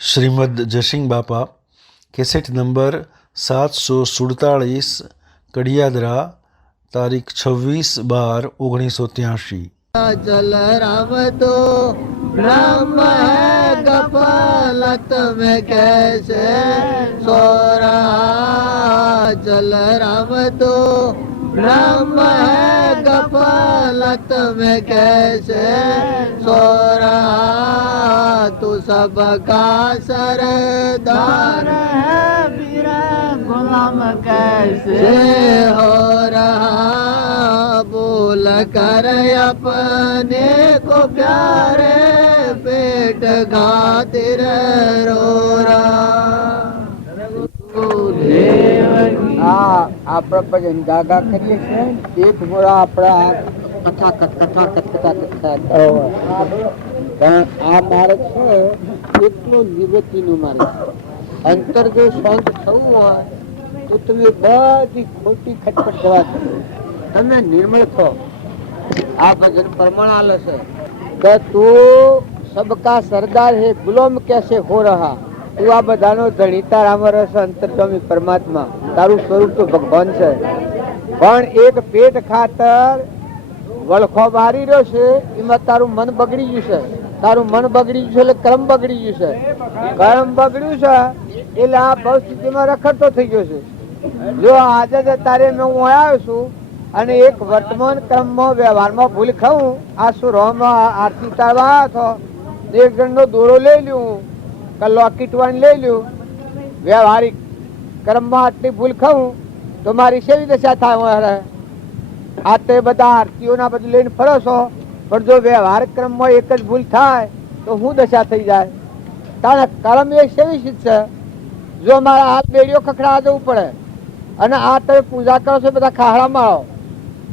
શ્રીમદ જયસિંહ બાપા cassette number 747 Kadiyadara તારીખ 26/12/1983। जल राम तो ब्रह्म है गफलत में कैसे सो रहा। जल राम तो ब्रह्म है गफलत में कैसे सो रहा। तू सबका सरदार है वीर गुलाम कैसे हो रहा। बोल कर अपने को प्यारे पेट खातिर रो આપણે ભજન ગાગા કરીએ છીએ પેટ મોરા આપણા કથા પણ આ માર્ગ છે એટલો નિવૃત્તિ નું માર્ગ છે। અંતર જો શાંત થવું હોય તો તમે બધી ખોટી ખટપટ જવા દો, તમે નિર્મળ થો। આ ભજન પ્રમાણ આલે છે કે તું સબકા સરદાર હે ગુલામ કેસે હો રહા। તું આ બધાનો ધણીતા રામ રસ અંતર્જામી પરમાત્મા, તારું સ્વરૂપ તો ભગવાન છે, પણ એક પેટ ખાતર વળખો મારી રહ્યો છે, એમાં તારું મન બગડી ગયું છે। તારું મન બગડી ગયું છે એટલે કર્મ બગડી ગયું છે। કર્મ બગડ્યું છે એટલે આ ભવ સ્થિતિમાં રખડતો થઈ ગયો છે। જો આજે તારે મેં હું આવ્યો છું અને એક વર્તમાન ક્રમમાં વ્યવહારમાં ભૂલ ખાઉં, આ શું રોમાં આરતી ઉતારવા આવ્યો હતો, એક જણનો દોરો લઈ લ્યું, લોકેટ વાન લઈ લ્યું, વ્યવહારિક કર્મમાં આટલી ભૂલ ખાઉં તો મારી સેવી દશા થાય। આ તે બધા આરતીઓના બધું લઈને ફરો છો, પણ જો વ્યવહારિક ક્રમમાં એક જ ભૂલ થાય તો શું દશા થઈ જાય। કારણ કર્મ એ સેવી શીખ છે। જો મારા હાથ બેડીઓ ખખડાવા જવું પડે અને આ તમે પૂજા કરો છો બધા ખાહડા મારો,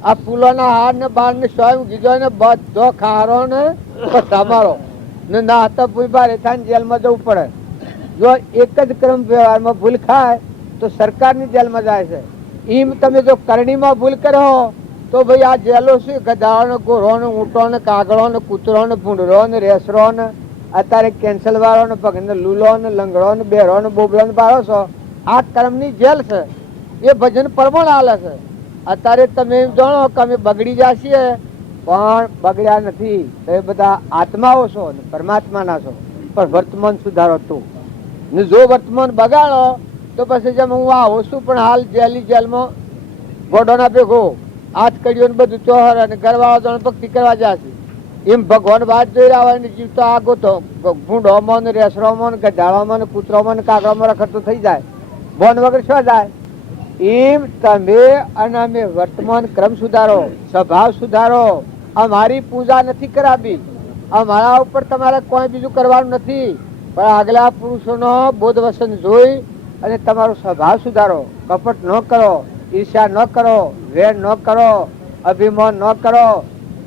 આ ફૂલોના હાર ને બાર ને સ્વયં ગીજો ને બધો ખારો ને બધા મારો ને ના હતા ભૂલભા રેથા જેલમાં જવું પડે। જો એક જ ક્રમ વ્યવહારમાં ભૂલ ખાય તો સરકારની જેલમાં જાય છે। એમ તમે જો કરણીમાં ભૂલ કરો તો ભાઈ આ જેલો શું ગધાડો ને ગોરો ને ઊંટો ને કાગડો ને કૂતરો ને ભૂંડરો ને રેસરો ને અત્યારે કેન્સલ વાળો ને પગ ને લૂલો ને લંગડો ને બેરો ને બોબડો ને બાળો છો, આ કર્મની જેલ છે। એ ભજન પ્રમાણ હાલે છે। અત્યારે તમે એમ જાણો કે અમે બગડી જઈએ, પણ બગડ્યા નથી, તમે બધા આત્માઓ છો ને પરમાત્માના છો, પણ વર્તમાન સુધારો તું ને જો વર્તમાન બગાડો તો પછી જેમ હું આવું છું પણ હાલ જેલમાં ગોડોના ભેગો હાથ કર્યો ને બધું ચોહર અને ઘરવાળા ભક્તિ કરવા જશે, એમ ભગવાન વાત જોઈ રહ્યા હોય જીવ તો આગો તો ભૂંડોમાં ને રેસરોમાં ને ગધાડામાં ને કૂતરોમાં ને કાગડામાં રખડતો થઈ જાય, બોન વગર શું જાય। એમ તમે અને અમે વર્તમાન ક્રમ સુધારો, સ્વભાવ સુધારો। અમારી પૂજા નથી કરાવી, અમારા ઉપર તમારે કોઈ બીજું કરવાનું નથી, પણ આગલા પુરુષોનો બોધ વસન જોઈ અને તમારો સ્વભાવ સુધારો। કપટ ન કરો, ઈર્ષ્યા ન કરો, વેર ન કરો, અભિમાન ન કરો,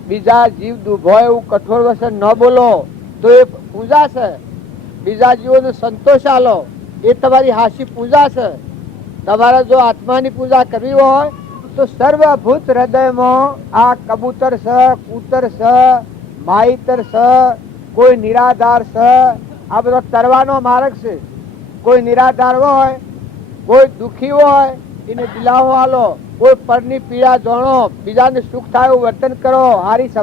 બીજા જીવ દુભો એવું કઠોર વસન ન બોલો, તો એ પૂજા છે। બીજા જીવોને સંતોષ આલો, એ તમારી હાસી પૂજા છે। તમારે જો આત્માની પૂજા કરવી હોય તો સર્વભૂત હૃદયમાં આ કબૂતર છે, કૂતર છે, માઈતર છે, કોઈ નિરાધાર છે, આ બધો તરવાનો માર્ગ છે। કોઈ નિરાધાર હોય, કોઈ દુઃખી હોય એને દિલાવો આલો, કોઈ પરની પીડા જાણો, બીજાને સુખ થાય એવું વર્તન કરો, હારી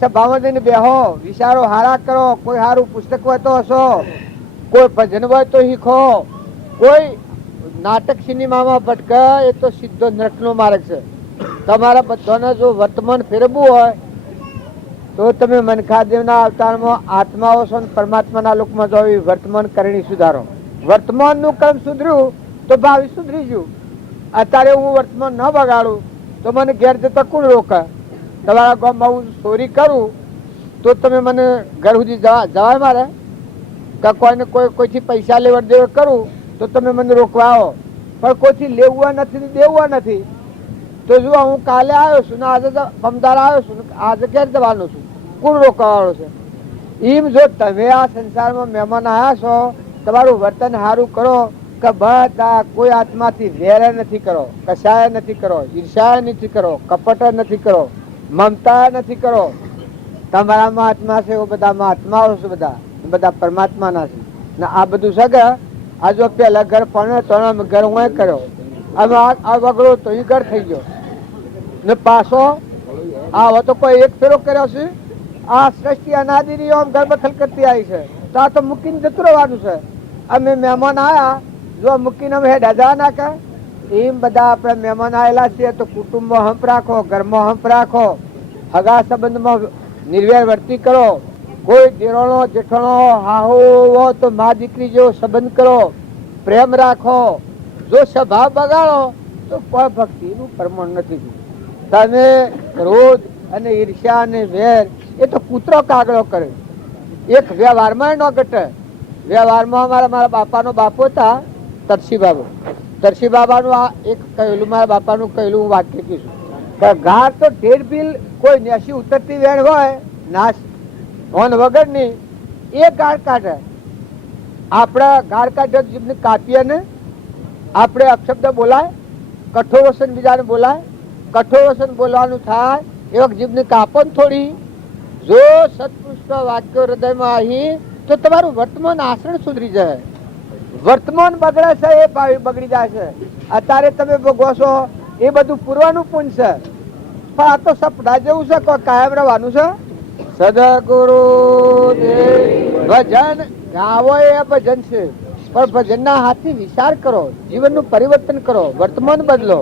સભામાં જઈને બેહો, વિચારો હારા કરો, કોઈ સારું પુસ્તક હોય તો હશો, કોઈ ભજન હોય તો શીખો, કોઈ નાટક સિનેમામાં ભટકે એ તો સીધો નરકનો માર્ગ છે। તમારા બધાને જો વર્તમાન ફેરવવું હોય તો તમે મનખાદેવના અવતારમાં આત્માઓ છો, પરમાત્માના લોકમાં જો વર્તમાન કરણી સુધારો। વર્તમાનનું કર્મ સુધર્યું તો ભાવિ સુધરી ગયું। અત્યારે હું વર્તમાન ન બગાડું તો મને ઘેર જતા કોણ રોકે। તમારા ગામમાં હું ચોરી કરું તો તમે મને ઘર સુધી જવાય મારે, કે કોઈને કોઈથી પૈસા લેવડ દેવડ કરું તો તમે મને રોકવા આવો, પણ કોઈથી લેવું નથી દેવું નથી, તો જો હું કાલે આવ્યો છું ને આજે અમદાવાદ આવ્યો છું ને આજે ઘેર જવાનો છું, કોણ રોકવાવાળો છે। એમ જો તમે આ સંસારમાં મહેમાન આવ્યા છો, તમારું વર્તન સારું કરો કે બધા કોઈ આત્માથી વેર નથી કરો, કશાય નથી કરો, ઈર્ષાય નથી કરો, કપટ નથી કરો, મમતા નથી કરો। તમારામાં આત્મા છે, એવો બધામાં આત્માઓ છે બધા। બધા પરમાત્માના છે ને આ બધું સગે આ જો પેલા ઘર પણ ત્રણ ઘર હું કર્યો, હવે આ વગડો તો એ ઘર થઈ ગયો ને પાછો આ તો કોઈ એક ફેરો કર્યો છે. આ સૃષ્ટિ અનાદિની ઓમ ઘર બખલ કરતી આવી છે તો આ તો મૂકીને જતું રહેવાનું છે. અમે મહેમાન આયા જો મૂકીને અમે હેડા જવા નાખા એમ બધા આપણે મહેમાન આવેલા છીએ તો કુટુંબમાં હંપ રાખો, ઘરમાં હંપ રાખો, હગા સંબંધમાં નિર્વેર વર્તી કરો. કોઈ દેરોણો જેઠાણો હાહુ હોય તો મા દીકરી જેવો સંબંધ કરો, પ્રેમ રાખો. જો સ્વભાવ બગાડો તો કોઈ ભક્તિનું પ્રમાણ નથી. તમે ક્રોધ અને ઈર્ષ્યા અને વેર એ તો કૂતરો કાગળો કરે, એક વ્યવહારમાં ન ઘટે. વ્યવહારમાં મારા બાપાનો બાપો હતા તરસી બાબા. તરસી બાબાનું આ એક કહેલું, મારા બાપાનું કહેલું હું વાક્ય કહીશું કે ઘાર તો ઢેર બિલ કોઈ નેસી ઉતરતી વેણ હોય નાશ હોન વગરની એ ગાળ કાઢે. આપણા ગાળ કાઢે જીભને કાપીએ ને આપણે અપશબ્દ બોલાય, કઠોર વસન બીજાને બોલાય, કઠોર વસન બોલવાનું થાય એ વખત જીભને કાપો ને થોડી. જો સત્પુરુષના વાક્યો હૃદયમાં આવી તો તમારું વર્તમાન આચરણ સુધરી જાય. વર્તમાન બગડે છે એ બગડી જાય છે. અત્યારે તમે ભોગવો છો એ બધું પૂરવાનું પુણ્ય છે, પણ આ તો સપના જેવું છે, કોઈ કાયમ રહેવાનું છે. સદગુરુ ભજન ગાવો એ ભજન છે, પણ ભજનના હાથથી વિચાર કરો, જીવનનું પરિવર્તન કરો, વર્તમાન બદલો.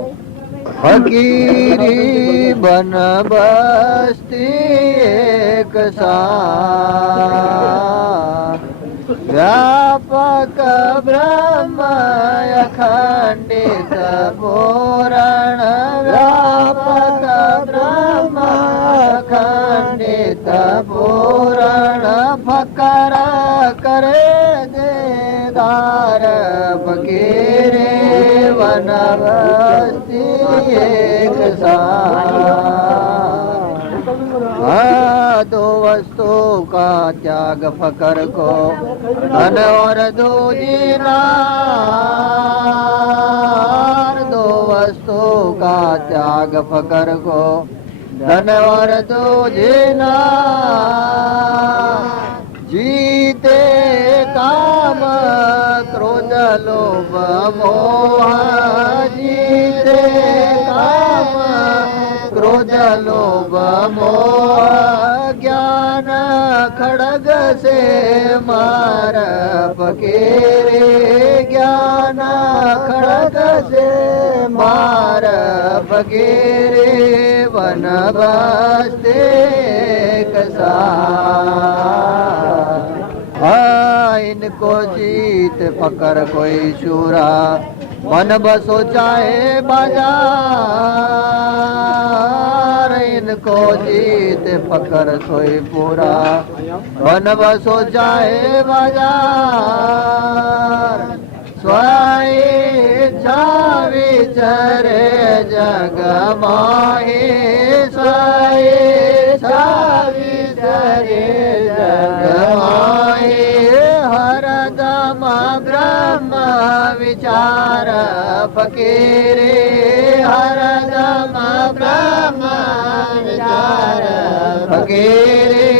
ફકીરી બન બસ્તી એક સા વ્યાપક બ્રહ્મ અખંડિત પૂરણ વ્યાપક બ્રહ્મ અખંડિત પૂરણ ફકર કરે દેદાર ફકીરે વનવસ્તી એક સા दो वस्तु का त्याग फकर को धन और दूजीनार दो वस्तु का त्याग फकर को धन और दूजीनार जीते काम क्रोध लोभ मोह जीते काम क्रोध लोभ मोह ज्ञान खड़ग से मार फकीरे ज्ञान खड़ग से मार फकीरे वन बस्ते कसा इनको जीत पकड़ कोई शूरा मन बसो चाहे बाजार इनको जीत पकड़ कोई पूरा मन बसो चाहे बाजार स्वेच्छा विचरे जग माहे स्वेच्छा विचरे जग माहे हरदम ब्रह्म विचार फकीरे हरदम ब्रह्म विचार फकीरे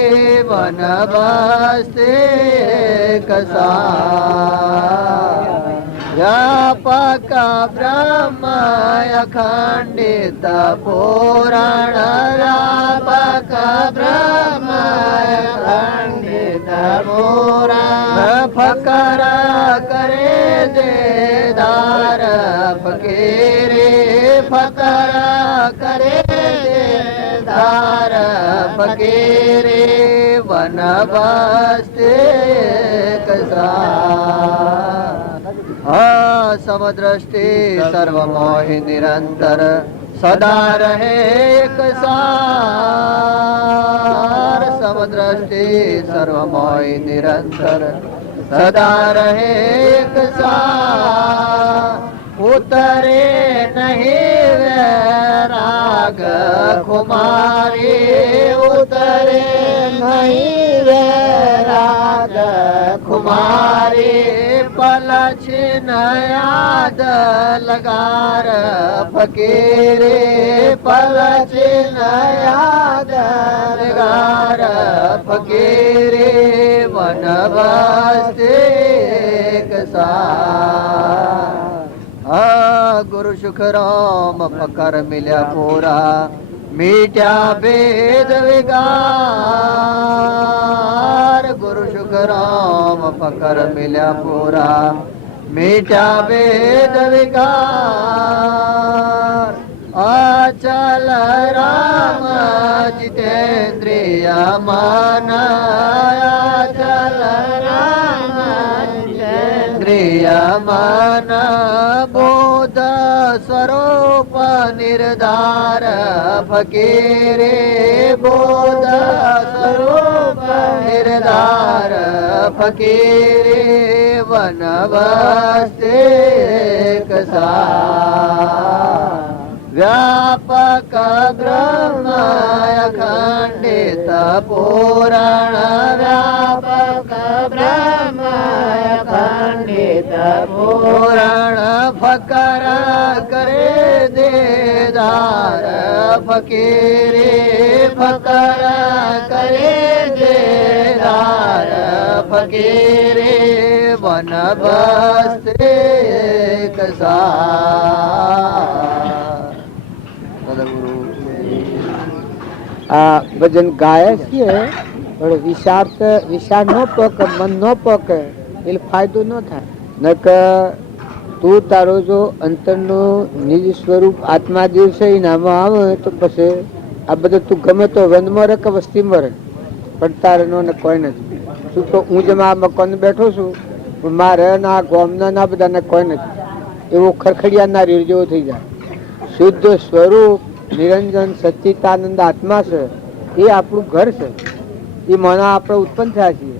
वन बस्ते कसा व्यापक ब्रह्म अखंडित पुराण व्यापक ब्रह्म अखंडित पुराण फकर करे देदार फकीरे फकर करे देदार फकीरे वन बस्ते कसा समदृष्टि सर्वमोहि निरंतर सदा रहे एक सार समदृष्टि सर्वमोहि निरंतर सदा रहे एक सार ઉતરે નહીં વૈરાગ ખુમારી, ઉતરે નહીં વૈરાગ ખુમારી, પલછી યાદ લગાર ફકીરે, પલછી યાદ લગાર ફકીરે, વનવાસે ગુરુ સુખ રામ ફકર મિલ્યા પૂરા, મીઠ્યા ભેદ વિગાર, ગુરુ સુખ રામ ફકર મિલ્યા પૂરા, મીઠ્યા ભેદ વિગાર, અચલ રામ જીતેન્દ્રિય મન, અચલ રામ જીતેન્દ્રિય મન, બોધ સ્વરૂપ નિર્ધાર ફકીરે, બોધ સ્વરૂપ નિર્ધાર ફકીરે, વનવાસે કસા, વ્યાપક બ્રહ્મ અખંડિત પૂરણ, વ્યાપક બ્રહ્મ અખંડિત પૂરણ, ફકર કરે દેદાર ફકીરે, ફકર કરે દેદાર ફકીરે, વનવાસે કસા. આ ભજન ગાય છીએ પણ વિચાર ન પકે, મન ન પકે એટલે ફાયદો ન થાય. નક તું તારો જો અંતરનું નિજ સ્વરૂપ આત્મા જે છે એ નામમાં આવે તો પછી આ બધું તું ગમે તો વનમાં રહે કે વસ્તીમાં રહે પણ તારે નો ને કોઈ નથી. શું તો હું જેમ આ મકાન બેઠો છું પણ મારે ના ગામના ના બધાને કોઈ નથી, એવો ખરખડિયાના રીર જેવો થઈ જાય. શુદ્ધ સ્વરૂપ નિરંજન સચ્ચિદાનંદ આત્મા છે એ આપણું ઘર છે, એ મન આપણે ઉત્પન્ન થયા છીએ.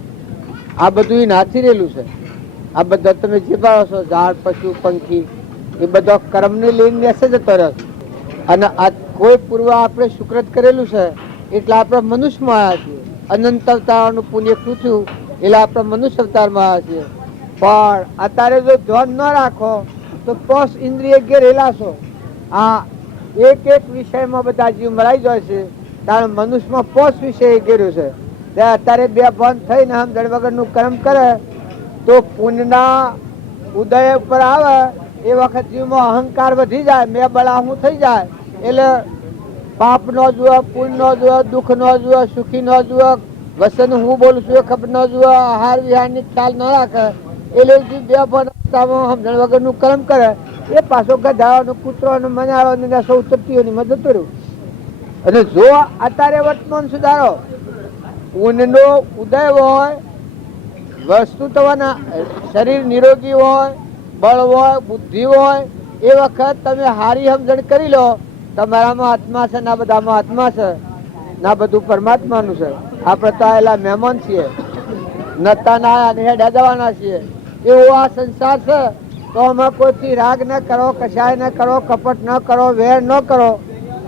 આ બધું એ નાથી રહેલું છે. આ બધા તમે જે પાડો છો ઝાડ પશુ પંખી એ બધા કર્મને લઈને બેસે જતો રહે. અને આ કોઈ પૂર્વ આપણે સુકૃત કરેલું છે એટલે આપણે મનુષ્યમાં આવ્યા છીએ. અનંત અવતારનું પુણ્ય પૂછ્યું એટલે આપણે મનુષ્ય અવતારમાં આવ્યા છીએ. પણ અત્યારે જો ધ્યાન ન રાખો તો પોષ ઇન્દ્રિય ઘેરેલા છો. આ એક એક વિષયમાં બધા જીવ મરાઈ જાય છે. કારણ મનુષ્યમાં પોષ વિષય ઘેર્યું છે. અત્યારે બે બંધ થઈને આમ જળ વગરનું કર્મ કરે તો પુણ્યના ઉદય ઉપર આવે એ વખત જીવમાં અહંકાર વધી જાય, મેં બળાહું થઈ જાય. એટલે પાપ ન જુઓ, પુણ્ય ન જુઓ, દુઃખ ન જુઓ, સુખી ન જુઓ, વસન હું બોલું છું એ ખબર ન જુઓ, આહાર વિહારની ખ્યાલ ન રાખે એટલે જીવ બે બંધ સમજણ વગરનું કર્મ કરે એ પાછો ગધાવાનો કૂતરો મનાળો ને સૌ ઉતરતીઓની મદદ કર્યું. અને જો અત્યારે વર્તમાન સુધારો પુણ્યનો ઉદય હોય, વસ્તુ તમારા શરીર નિરોગી હોય, બળ હોય, બુદ્ધિ હોય એ વખત તમે હારી સમજણ કરી લો તમારામાં આત્મા છે, ના બધામાં આત્મા છે, ના બધું પરમાત્માનું છે. આપણે તો આયેલા મહેમાન છીએ, નતા ના હેડા જવાના છીએ. એવો આ સંસાર છે તો આમાં કોઈથી રાગ ન કરો, કશાય ન કરો, કપટ ન કરો, વેર ન કરો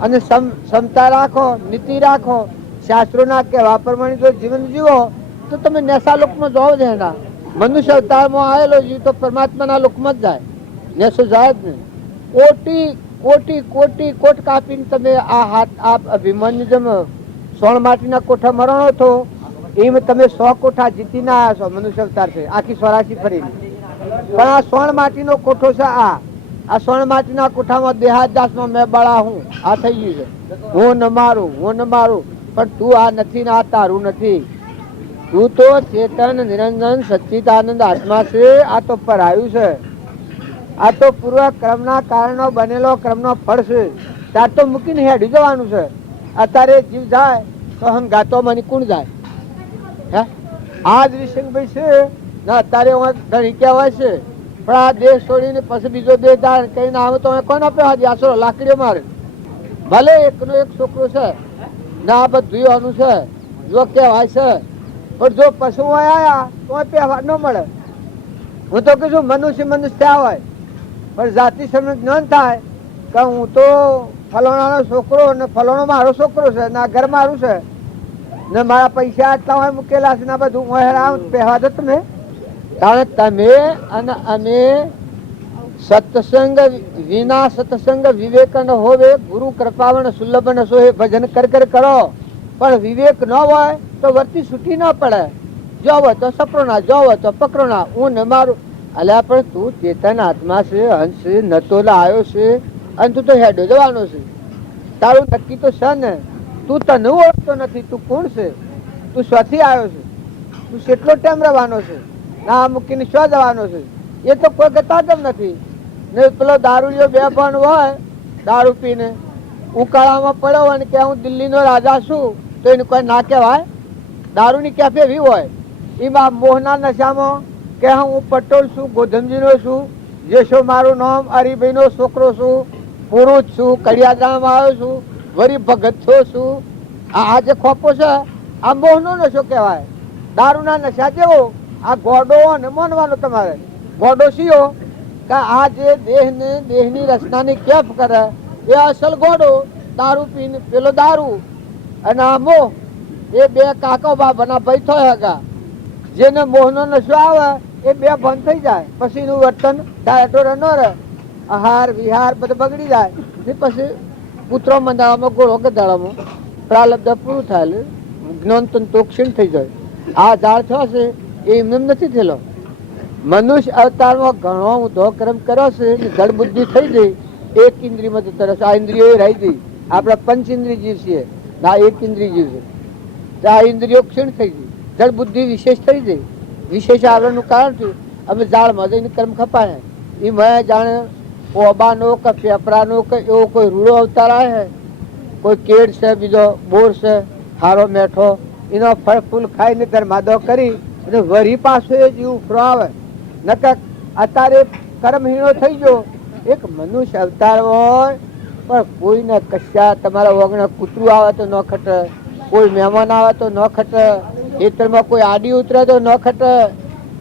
અને ક્ષમતા રાખો, નીતિ રાખો, શાસ્ત્રોના કહેવા પ્રમાણે જો જીવન જીવો તો તમે નેસા લોકમાં જાઓ જ. એના મનુષ્ય અવતારમાં આવેલો જીવ તો પરમાત્માના લોકમાં જ જાય, નેસો જાય જ નહીં. કોટી કોટી કોટી કોટ કાપીને તમે આ હાથ આ અભિમાનની જેમ સોળ માટીના કોઠા મરણો છો એમ તમે 100 કોઠા જીતીને આવ્યા છો. મનુષ્ય અવતાર છે આખી 84 ફરીને. પણ આ સોળ માટીનો કોઠો છે. આ સોળ માટીના કોઠામાં દેહાદાસમાં મેં બળા હું આ થઈ ગયું છે. હું ન મારું, હું ન મારું. પણ તું આ નથી ને આ તારું નથી. તું તો ચેતન નિરંજન સચ્ચિદાનંદ આત્મા છે. આ તો પરાયું છે. આ તો પૂર્વ ક્રમના કારણો બનેલો ક્રમનો ફળ છે. ત્યાં તો મૂકીને હેડી જવાનું છે. અત્યારે જીવ જાય તો હંગાતો મને કોણ જાય? હે આ જ વિષયભાઈ છે ને અત્યારે ઘણી કહેવાય છે પણ આ દેશ છોડીને પછી બીજો દેશ જાય કહીને આવે તો કોણ આપે? હાજી આશરો લાકડીઓ મારે. ભલે એકનો એક છોકરો છે ને આ બધું આનું છે જો કહેવાય છે પણ જો પશુ આવ્યા તો પહેવા ન મળે. હું તો કીધું મનુષ્ય થયા હોય પણ જાતિ સમય જ્ઞાન થાય કે હું તો ફલાણાનો છોકરો ને ફલાણો મારો છોકરો છે ને આ ઘર મારું છે ને મારા પૈસા આટલા હોય મૂકેલા છે ને બધું પહેવા દો તમે. કારણ તમે અને અમે સત્સંગ વિના સત્સંગ વિવેક ન હોવે ગુરુ કૃપાવન સુલભ ન સોહે ભજન કર કરો પણ વિવેક ન હોય તો વર્તી છૂટી ન પડે. જોવો તો સપરો ના જોવો તો પકડો ના હું ન મારું. અલ્યા પણ તું ચેતન આત્મા છે હંસ છે નતોલા આવ્યો છે અને તું તો હેડો જવાનો છે. તારું નક્કી તો છે ને. તું તને ઓળખતો નથી. તું કોણ છે? તું સ્વથી આવ્યો છે. તું કેટલો ટાઈમ રહેવાનો છે? ના મૂકીને શું જવાનો છે? એ તો કોઈ ગતા જ નથી. ને પેલો દારૂડિયો બે પણ હોય દારૂ પીને ઉકાળામાં પડ્યો હોય ને કે હું દિલ્હીનો રાજા છું તો એને કોઈ ના કહેવાય. દારૂની કેફે એવી હોય એમાં મોહના નશામાં કે હું પટોલ છું ગોધમજીનો છું જેશો મારું નામ હરિભાઈનો છોકરો છું પુરુષ છું કડિયાદરામાં આવ્યો છું વરી ભગત છું. આ જે ખોપો છે આ મોહનો નશો કહેવાય. દારૂના નશા જેવો આ ગોડો ને માનવાનો તમારે. ગોડો શીયો કે આ જે દેહને દેહની રચનાની કેફ કરે એ અસલ ગોડો. દારૂ પીને પેલો દારૂ અને આ મોહ એ બે કાકો બાબાના ભાઈ થયા હતા. જેને મોહનો નશો આવે એ બે બંધ થઈ જાય પછી એનું વર્તન ડાયટોર ન રહે. આહાર વિહાર બધું બગડી જાય ને પછી પુત્રો મંદાળામાં ગોળો ગધાડામાં પ્રાલબ્ધ પૂરું થાય જ્ઞાન તંતુ ક્ષીણ થઈ જાય. આ ઝાડ થયો છે એ એમને નથી થયેલો. મનુષ્ય અવતારમાં ઘણો ઊંધો કર્મ કર્યો છે જળ બુદ્ધિ થઈ ગઈ. એક ઇન્દ્રિયમાં જતો રહેશે. આ ઇન્દ્રિયો એ રહી ગઈ. આપણે પંચ ઇન્દ્રિય જીવ છીએ ના એક ઇન્દ્રિય જીવ છે. આ ઇન્દ્રિયો ક્ષીણ થઈ ગઈ. જળ બુદ્ધિ વિશેષ થઈ ગઈ. વિશેષ આવવાનું કારણ થયું અમે ઝાડમાં જઈને કર્મ ખપાય. એ મેં જાણે ઓબાનો કે પેપરાનો કે એવો કોઈ રૂડો અવતાર આવે. કોઈ કેળ છે બીજો બોર છે હારો મેઠો એનો ફળ ફૂલ ખાઈને ધર્માદો કરી અને વરી પાછો એ જીવ ઉફરો આવે. નકર અત્યારે કર્મહીણો થઈ ગયો. એક મનુષ્ય અવતાર હોય પણ કોઈને કશા તમારા વગણા કૂતરું આવે તો ન ખટે, કોઈ મહેમાન આવે તો ન ખટે, ખેતરમાં કોઈ આડી ઉતરે તો ન ખટે,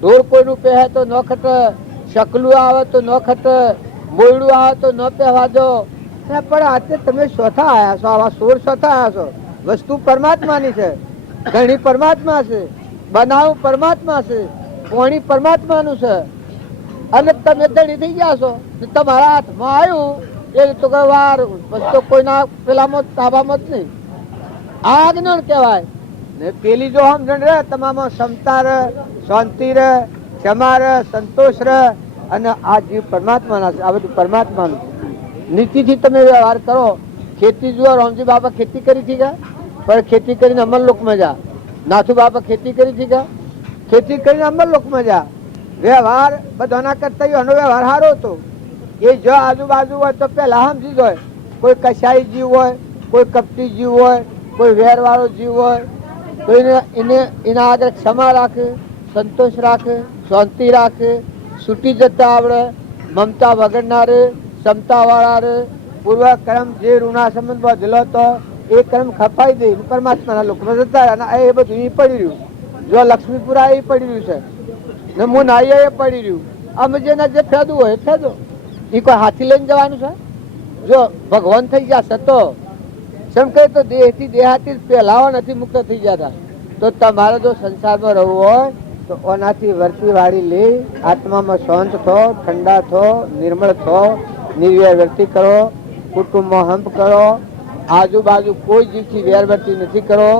ઢોર કોઈનું પહેરે તો ન ખટે, શકલું આવે તો ન ખટે, મોયડું આવે તો ન પહેવા દો. પણ આજે તમે સોથા આવ્યા છો. આવા સોળ સોથા આવ્યા છો. વસ્તુ પરમાત્માની છે. ઘણી પરમાત્મા છે. બનાવું પરમાત્મા છે. કોણી પરમાત્માનું છે. અને તમે ધણી થઈ ગયા છો તમારા હાથમાં આવ્યું એ તો વાર તો કોઈના પેલામાં તાબામાં જ નહીં. આ જ્ઞાન કહેવાય ને. પેલી જો સમજણ રહે તમામાં ક્ષમતા રહે, શાંતિ રહે, ક્ષમા રહે, સંતોષ રહે અને આ જીવ પરમાત્માના છે. આ બધું પરમાત્માનું નીતિથી તમે વ્યવહાર કરો. ખેતી જુઓ, રામજી બાપા ખેતી કરી હતી ગયા પણ ખેતી કરીને અમરલોકમાં જા. નાથુ બાપા ખેતી કરી હતી ગયા, ખેતી કરીને અમરલોકમાં જા. વ્યવહાર બધાના કરતા એનો વ્યવહાર સારો હતો. એ જો આજુબાજુ હોય તો પેલા સમજી જાય. કોઈ કસાઈ જીવ હોય, કોઈ કપટી જીવ હોય, કોઈ વેરવાળો જીવ હોય તો એના આગળ ક્ષમા રાખે, સંતોષ રાખે, શાંતિ રાખે, છૂટી જતા આવડે, મમતા વગરના રે, ક્ષમતા વાળા રે. પૂર્વ કર્મ જે ઋણા સંબંધ બધેલો તો એ કર્મ ખપાઈ દે. પરમાત્માના લોકમાં જતા રહ્યા. એ બધું એ પડી રહ્યું. જો લક્ષ્મીપુરા એ પડી રહ્યું છે ને હું નાઈએ એ પડી રહ્યું. અમે જેને જે ફેદવું હોય ફેદો. એ કોઈ હાથી લઈને જવાનું છે? જો ભગવાન થઈ જશે તો જેમ કહે તો દેહથી દેહાથી પહેલાવા નથી મુક્ત થઈ જતા. તો તમારે જો સંસારમાં રહેવું હોય તો ઓનાથી વર્તી વાળી લે. આત્મામાં શાંત થો, ઠંડા થો, નિર્મળ થો, નિર્વ્યય વર્તી કરો, કુટુંબમાં હંપ કરો, આજુબાજુ કોઈ જીવથી વેરવર્તી નથી કરો.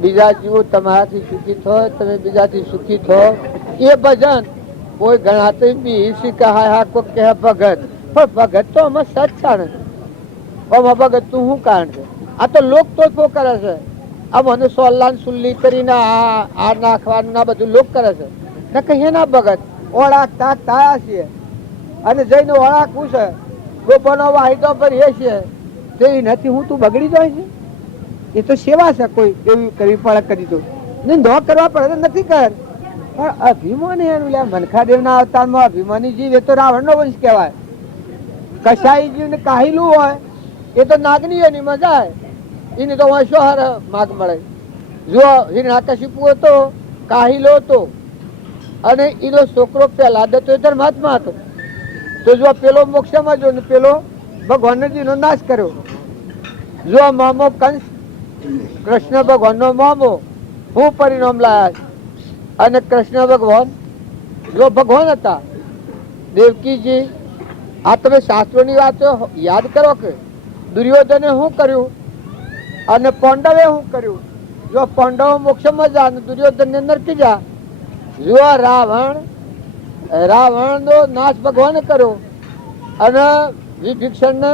બીજા જીવો તમારાથી સુખી થો, તમે બીજાથી સુખી થો. એ ભજન કોઈ ગણાતું બી શીખા હા કોઈ કહે ભગત પણ ભગત તો અમે સચ છે. ભગત તું શું કારણ છે? આ તો લોક તોફો કરે છે. આ મને સોલ્લાન સુલ્લી કરીને આ નાખવાનું ના બધું લોક કરે છે. ને કહીએ ના ભગત ઓળાક તાક તાયા છીએ અને જઈને ઓળાકવું છે. ગોપનો વાહિદો પર એ છે તે નથી હું તું બગડી જાય છે. એ તો સેવા છે. કોઈ એવી કરવી પડે કરી તો ન કરવા પડે તો નથી કર. પણ અભિમાની એનું લે મનખાદેવ ના અવતારમાં અભિમાની જીવ એ તો રાવણ નો વંશ કહેવાય. કસાઈ જીવ ને કાહિલું હોય એ તો નાગનીઓની મજા એને તો વંશો હર માગ મળે. જો હિરણાકશિપુ હતો, કાહિલો હતો અને એનો છોકરો પહેલા હતો એ ધર્માત્મા હતો. તો જો પેલો મોક્ષમાં જો ને પેલો ભગવાનજીનો નાશ કર્યો. જો મામો કંસ કૃષ્ણ ભગવાનનો મામો હું પરિણામ લાયા. અને કૃષ્ણ ભગવાન જો ભગવાન હતા. દેવકીજી આ તમે શાસ્ત્રોની વાતો યાદ કરો કે દુર્યોધને શું કર્યું અને પાંડવે શું કર્યું. જો પાંડવો મોક્ષમાં જા અને દુર્યોધન ને નરકી જા. જો રાવણ નો નાશ ભગવાને કર્યો અને વિભીષણ ને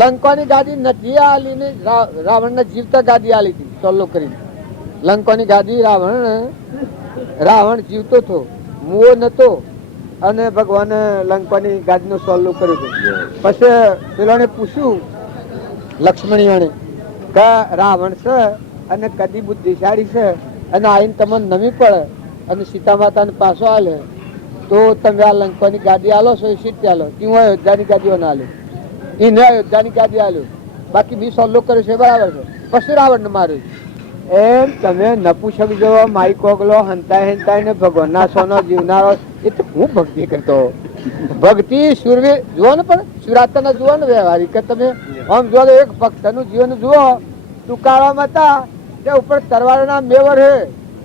લંકાની ગાદી નથી આલી ને રાવણ ને જીવતા ગાદી આલી હતી સોલ્લો કરીને. લંકાની ગાદી રાવણ જીવતો હતો, મુઓ નતો અને ભગવાને લંકાની ગાદીનું સોલ્લું કર્યું હતું. પછી પેલાને પૂછ્યું લક્ષ્મણીઓને કે રાવણ છે અને કદી બુદ્ધિશાળી છે અને આઈને તમને નમી પડે અને સીતા માતાને પાછો આલે તો તમે આ લંકાની ગાદી આલો છો એ સીટ આલો. હું અયોધ્યાની ગાદીઓ ના આલ્યો, એને અયોધ્યાની ગાદી આલ્યો, બાકી બી સોલ્લો કર્યો છે બરાબર છે. પછી રાવણને માર્યું. એમ તમે નપુસક જેવો માઈ કોગલો હંતાય ને ભગવાનના સોનો જીવનારો એ તો હું ભક્તિ કરતો. ભક્તિ સુરવીર જુઓ ને, પણ સુરાતન જુઓ ને વ્યવહારિક કે તમે આમ જુઓ એક ભક્તનું જીવન જુઓ. તુકારામાં હતા તે ઉપર તરવારના મેવર હે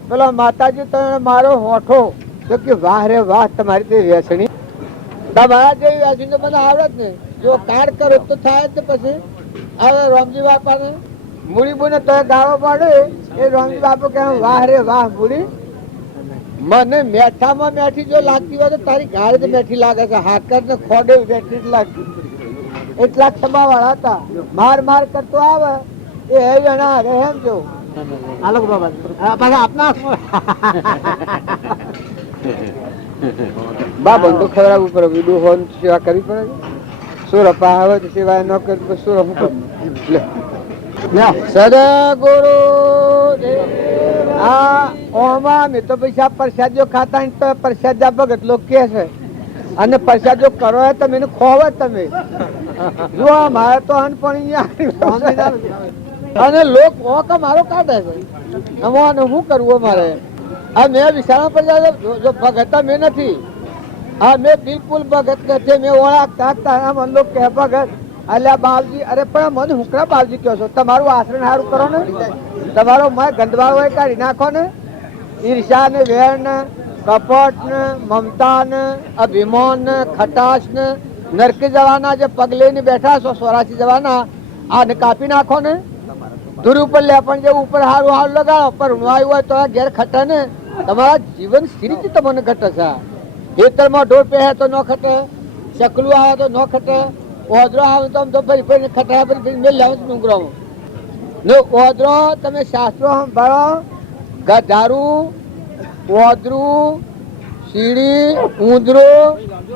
પેલા માતાજી તમે મારો હોઠો તો કે વાહ રે વાહ તમારી તે વ્યસની. તમારા જેવી વ્યસની તો મને આવડત ને જો કાર્ડ કરો તો થાય જ ને. પછી હવે રામજી બાપાને મૂડી બોને તો ગાળો પાડે એ રામજી બાપુ કે વાહ રે વાહ મૂડી મને મેઠામાં મેઠી જો લાગતી હોય તો તારી ગાળ જ મેઠી લાગે છે. હાકર ને ખોડે મેઠી જ લાગતી. એટલા ક્ષમા વાળા હતા. માર કરતો આવે એ એના રહેમ જો આલોક બાબા પાછા આપના બા બંધુ ખવડાવવું પડે. વિડું હોય સેવા કરવી પડે. સુર અપા આવે તો સેવા ન કરી તો સુર સદગુરુ મેં તો પૈસા પ્રસાદો ખાતા તો પ્રસાદ ભગત લોકો કે છે અને પ્રસાદો કરો તમે એને ખોવ તમે જો મારે તો અનપણી અને લોક ઓક મારો કાઢે છે. અમારે શું કરવું અમારે? આ મેં વિશાળ પર જો ભગત મેં નથી. હા મેં બિલકુલ ભગત નથી. મેં ઓળખતા મન લોકો કે ભગત અલ્યા બાપજી. અરે પણ મને હુકરા બાપજી કહો છો? તમારું આચરણ સારું કરો ને. તમારો મેં ગંદવાળો હોય કાઢી નાખો ને. ઈર્ષા ને વેર ને કપટ ને મમતા ને અભિમાન ને ખટાશ ને નરકી જવાના જે પગલે ને બેઠા છો 84 જવાના આને કાપી નાખો ને. ધૂર ઉપર લે પણ જે ઉપર હારું હારું લગાડો પર આવ્યું હોય તો ઘેર ખટે ને. તમારા જીવન સ્થિરથી તમને ઘટે છે. ખેતરમાં ઢોર પહેરે તો ન ખટે, ચકલું આવે તો ન ખટે, ઓદરો આવે તો ફરી ફરી ખટા ફરી મેં લાવે ડુંગરો ઓદરો. તમે શાસ્ત્રો સંભાળો. ગધારું ઓદરું સીડી ઉંદરો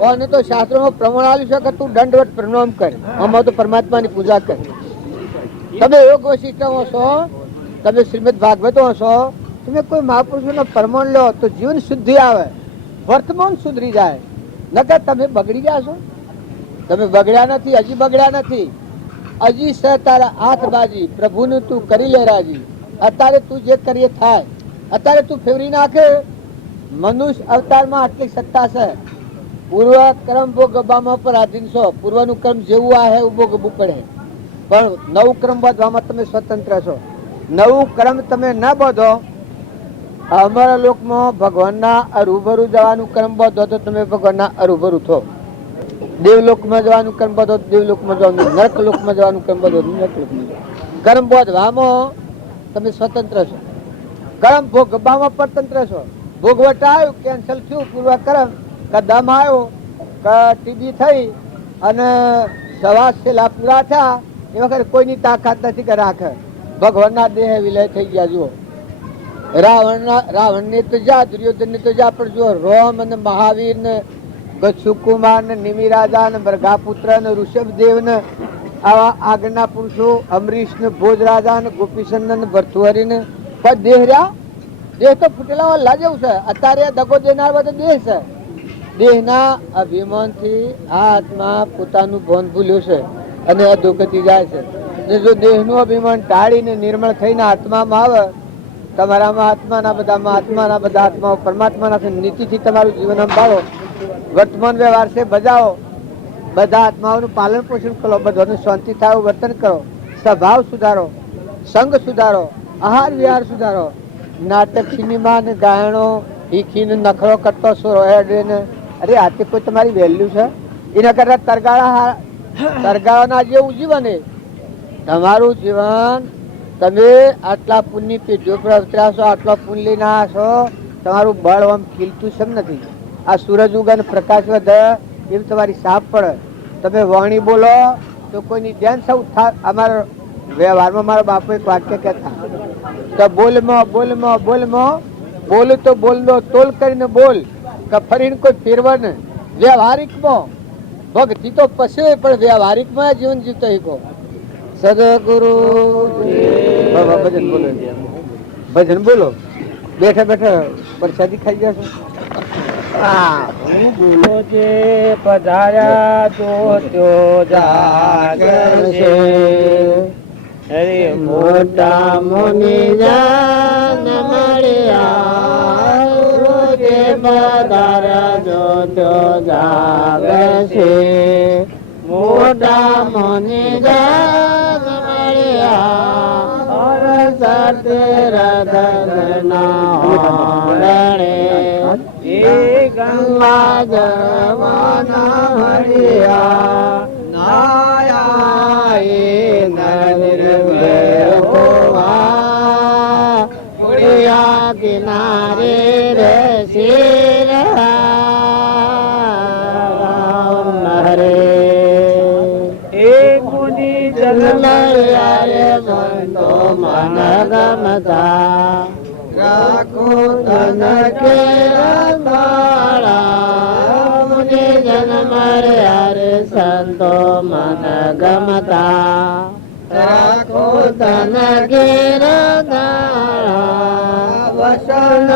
અને તો શાસ્ત્રોમાં પ્રમાણ આવ્યું છે કે તું દંડવત પ્રણામ કર. આમાં તો પરમાત્માની પૂજા કર. તમે યોગ વશિષ્ઠ હશો, તમે શ્રીમદ ભાગવતો હશો, તમે કોઈ મહાપુરુષોનો પ્રમાણ લો તો જીવન શુદ્ધિ આવે, વર્તમાન સુધરી જાય. નકર તમે બગડી ગયા છો. તમે બગડ્યા નથી, હજી બગડ્યા નથી. હજી છે તારા હાથ બાજી પ્રભુનું તું કરી લે રાજી. અત્યારે તું જે કરીએ થાય. અત્યારે તું ફેવરી નાખે. મનુષ્ય અવતારમાં આટલી સત્તા છે. પૂર્વ કર્મ ભોગવવામાં પર આધીન છો. પૂર્વનું કર્મ જેવું આ હે એવું ભોગવવું પડે. પણ નવું કર્મ બાંધવામાં તમે સ્વતંત્ર છો. નવું કર્મ તમે ન બાંધો. અમારા લોકમાં ભગવાનના અરૂબરૂ જવાનું કર્મ બાંધો તો તમે ભગવાનના અરૂબરૂ થો. દેવલોકમાં જવાનું કર્મ બાંધો દેવલોકમાં જવાનું, નરક લોકમાં જવાનું કર્મ બાંધો નરક લોકમાં. કર્મ બાંધવામાં તમે સ્વતંત્ર છો. કર્મ ભોગવવામાં પરતંત્ર છો. ભોગવટ આવ્યું કેન્સલ થયું પૂર્વ કર્મ કે દમ આવ્યો કે ટીબી થઈ અને સવાસ છેલ્લા પૂરા થયા એ વખતે કોઈની તાકાત નથી કે રાખે. ભગવાનના દેહ વિલય થઈ ગયા. જુઓ રાવણને તો જા, દુર્યોધનને તો જા, પણ જુઓ રોમ અને મહાવીર ને સુકુમાર ને નિમિરાજા ને મૃગાપુત્ર ને ઋષભદેવ ને આવા આગળના પુરુષો અમરીશ ને ભોજરાજા ને ગોપીચંદન ને ભરતુહરી ને દેહ રહ્યા. દેહ તો ફૂટેલા વલ્લા જેવું છે. અત્યારે દગો દેનાર બધો દેહ છે. દેહના અભિમાનથી આ આત્મા પોતાનું ભાન ભૂલ્યો છે અને અધોગતિ જાય છે. ને જો દેહનું અભિમાન ટાળીને નિર્મળ થઈને આત્મામાં આવે, તમારામાં આત્માના બધા આત્માઓ પરમાત્માના નીતિથી તમારું જીવન સંભાળો, વર્તમાન વ્યવહાર છે બજાવો બધા આત્માઓનું પાલન પોષણ કરો, બધાને શાંતિ થાય એવું વર્તન કરો, સ્વભાવ સુધારો, સંગ સુધારો, આહાર વિહાર સુધારો. નાટક સિનેમા ને ગાયણો હીખીને નખરો કરતો ને અરે આતે કોઈ તમારી વેલ્યુ છે? એના કરતા તરગાળાના જેવું જીવન એ તમારું જીવન. તમે આટલા પુણ્ય પેઢીઓ પર અવતર્યા છો, આટલા પુણ્ય લઈને આવ્યા છો, તમારું બળ આમ ખીલતું છે નથી. આ સૂરજ ઉગે ને પ્રકાશ વધે એવી તમારી સાપ પડે. તમે વાણી બોલો તો કોઈની ધ્યાન સૌ અમારા વ્યવહારમાં મારા બાપુ એક વાક્ય કહેતા કે બોલમાં બોલ તો બોલનો તોલ કરીને બોલ કે ફરીને કોઈ ફેરવા ને. વ્યવહારિકમાં ભક્તિ તો પછી પણ વ્યવહારિકમાં જીવન જીવતો શીખો. સદગુરુ ભજન બોલો, ભજન બોલો. બેઠા બેઠા પ્રસાદી ખાઈ જશો. બોલો જે પધાર્યા તો જાગશે. અરે મોટા મુનિ જન મળ્યા જે પધાર્યા તો જાગશે. મોટા મુનિ જન મળ્યા સાથે રતના એ ગંગા જવાના હરિયા નાયા એ નર હોવા પુણ્યા કિનારે રસી હરે એ મુનિ જન્મયારે સંતો મન ગમતા રાખો તન કે મુનિ જન્મ રે સંતો મન ગમતા રાખો તન કે વસન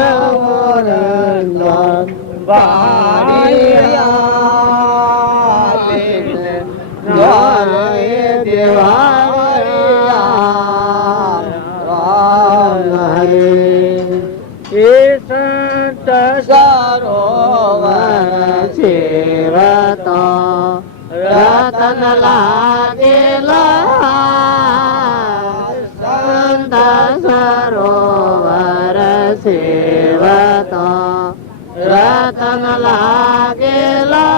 રતન લાગેલા સંત સરોવર સેવતો રતન લાગેલા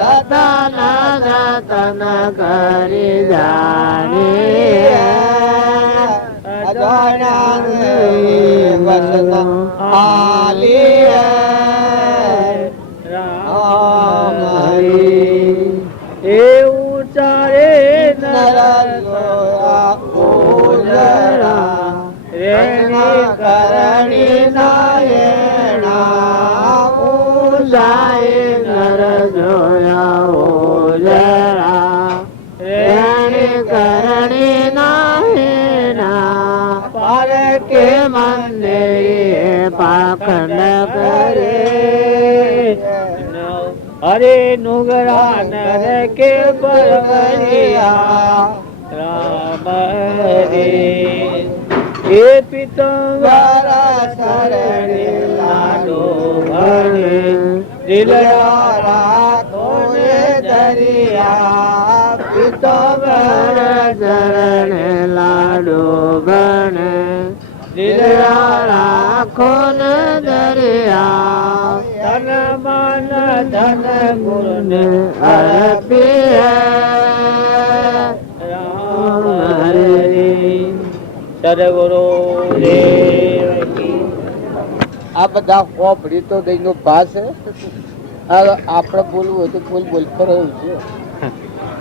રતન રતન કરી જાણી વસન આલી એવું ચારે નરા રેણી કરણી નાયણા ઉજાય નર જોયા ઓજરા રેણી કરણી નાયણા પાર કે મંદિરે પાખંડ કરે અરે નુગરા નર કે પરવરિયા રામ રે એ પિતંબર શરણે લાડો ભણે દિલડા રાખો ને દરિયા પિતંબર શરણે લાડો ભણે દિલડા રાખો ને દરિયા ધન મન ધન ગુરુ ને અર્પિએ રામ હરે સદગુરુ દેવ કી. આ બધા હોપડી તો દઈનો ભાસ છે. આપણે બોલવું હોય તો બોલ રહ્યું છે,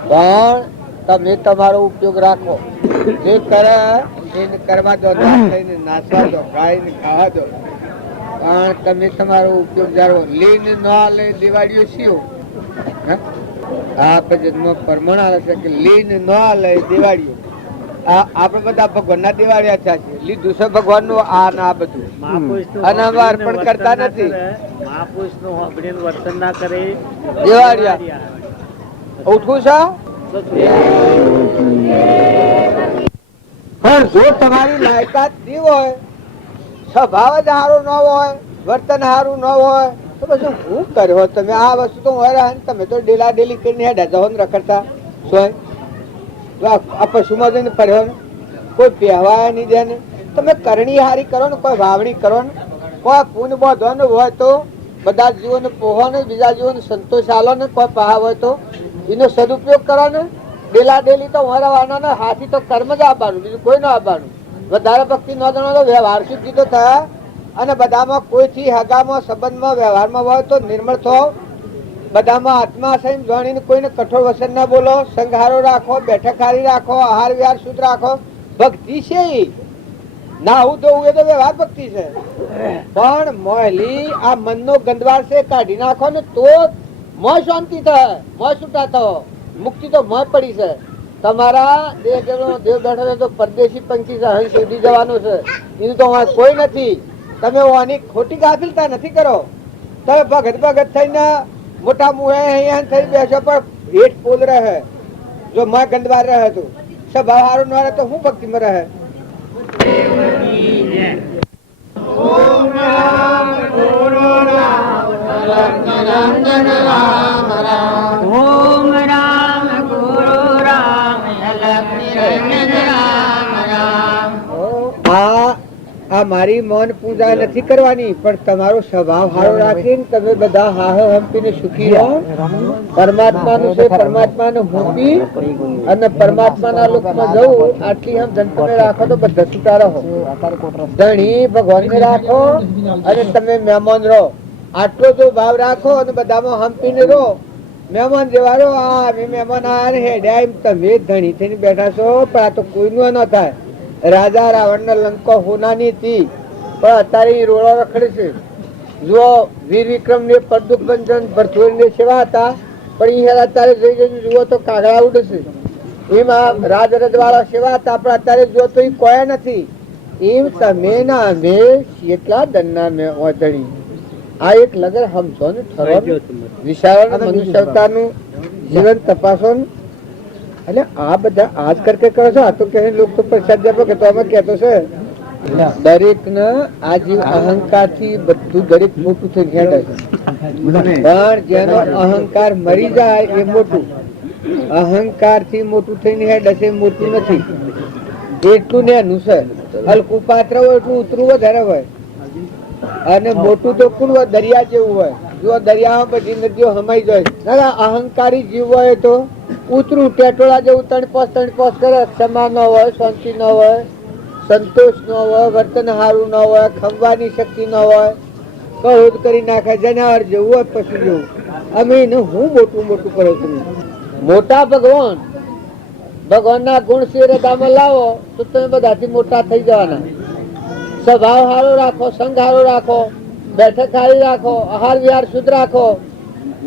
પણ તમે તમારો ઉપયોગ રાખો. જે કરે એને કરવા દો, નાચવા દો, ખાઈને ખાવા દો, પણ તમે તમારો ઉપયોગ જાળવો. લઈને ન લે દિવાળીઓ શિવ આ જન્મ પરમણ આવે છે કે લઈને ન લે દિવાળીઓ. આપડે બધા ભગવાન ના દિવાળિયા છે, લીધું છે ભગવાન નું આ ના બધું અને અર્પણ કરતા નથી. મહાપુરુષ નું વર્તન ના કરે દિવાળિયા ઉઠવું છે. પણ જો તમારી લાયકાત નહીં હોય, સ્વભાવ જ સારું ન હોય, વર્તન સારું ન હોય, તો પછી હું કર્યો તમે આ વસ્તુ તો હોય તમે તો ડેલા ડેલી કરીને હેડા જવો ને રખડતા સોય આ પશુમાં જઈને ફર્યો ને કોઈ પહેવાય નહીં દે ને તમે કરણી હારી કરો ને કોઈ વાવણી કરો ને કોઈ પૂન બોધવાનું હોય તો બધા જીવોને પોહો ને બીજા જીવોને સંતોષ આલો ને કોઈ પહા હોય તો એનો સદુપયોગ કરો ને ડેલા ડેલી તો વરવાના ને હાથી તો કર્મ જ આપવાનું બીજું કોઈ ન આપવાનું વધારે ભક્તિ ન જણો તો વ્યવહાર શુદ્ધિ તો થયા અને બધામાં કોઈથી હગામાં સંબંધમાં વ્યવહારમાં હોય તો નિર્મળ થો બધામાં આત્મા સંયમ જાણીને કોઈને કઠોર વસન ના બોલો સંઘારો રાખો બેઠક હારી રાખો આહાર વિહાર શુદ્ધ રાખો ભક્તિ છે ઈ. ના હું તો એ તો વ્યવહાર ભક્તિ છે પણ મોહલી આ મનનો ગંદવાર છે કાઢી નાખો ને તો મોય શાંતિ થાય મોય છૂટા થો મુક્તિ તો મોય પડી છે તમારા દેહ દેવ બેઠો તો પરદેશી પંખી છે અહીં સુધી જવાનું છે એનું તો કોઈ નથી તમે આની ખોટી ગાફિલતા નથી કરો તમે ભગત ભગત થઈને મોટા મુહે અહીંયા થઈ બેસો પણ હેઠ પોલ રહે જો મોય ગંદવાર રહે તો સ્વભાવ હારો ન રહે તો હું ભક્તિમાં રહે. ઓમ રામ ગુરુ રામ રંગનંદન રામ રામ ઓમ રામ ગુરુ રામ લક્ષ્મી રંજન રામ રામ. આ મારી મૌન પૂજા નથી કરવાની પણ તમારો સ્વભાવ સારો રાખીને તમે બધા હાહે હંપીને સુખી રહો. પરમાત્માનું છે પરમાત્માને હંપી અને પરમાત્માના લોકમાં જવું આટલી હમ જનતાને રાખો તો બધા છૂટા રહો. ધણી ભગવાનને રાખો અને તમે મહેમાન રહો આટલો જો ભાવ રાખો અને બધામાં હંપીને રહો મહેમાન જેવા રહો. આ અમે મહેમાન આયા હેડ્યા એમ તમે ધણી થઈને બેઠા છો પણ આ તો કોઈનું ન થાય. રાજા રાવણ ના લંકો હોનાની હતી પણ અત્યારે રોડો રખડે છે. જો વીર વિક્રમ ને પરદુપંજન ભરથોર ને સેવા હતા પણ એ અત્યારે જઈ જઈને જુઓ તો કાગડા ઉડે છે. એમાં રાજ રજવાડા સેવા હતા પણ અત્યારે જો તો એ કોઈ નથી. એમ તમે ના અમે એટલા દંડના ધણી આ એક લગર સમજો ને ઠરો વિચારો મનુષ્ય અવતારનું જીવન તપાસો ને એટલે આ બધા આજ કરકે કરો છો. આ તો કહે લોકો તો પ્રસાદ આપો કે તો અમે કહેતો છે દરેક ને આ જીવ અહંકાર થી બધું દરેક મોટું થઈ હેડે છે પણ જેનો અહંકાર મરી જાય એ મોટું. અહંકાર થી મોટું થઈને હેડે છે મોટું નથી એટલું ને એનું છે. હલકું પાત્ર હોય એટલું ઉતરું વધારે હોય અને મોટું તો કુણ હોય દરિયા જેવું હોય. જો દરિયામાં બધી નદીઓ હમાઈ જાય અહંકારી જીવ હોય તો ઉતરું ટેટોળા જેવું ત્રણ પોસ કરે ક્ષમા ન હોય શાંતિ ન હોય સંતોષ ન હોય વર્તન સારું ન હોય ખમવાની શક્તિ ન હોય કહું કરી નાખે જનાવર જેવું હોય પશુ જેવું. અમે એને હું મોટું મોટું કરું છું. મોટા ભગવાન ભગવાનના ગુણ શિરદામાં લાવો તો તમે બધાથી મોટા થઈ જવાના. સ્વભાવ સારો રાખો સંગ સારો રાખો બેઠક સારી રાખો આહાર વિહાર શુદ્ધ રાખો.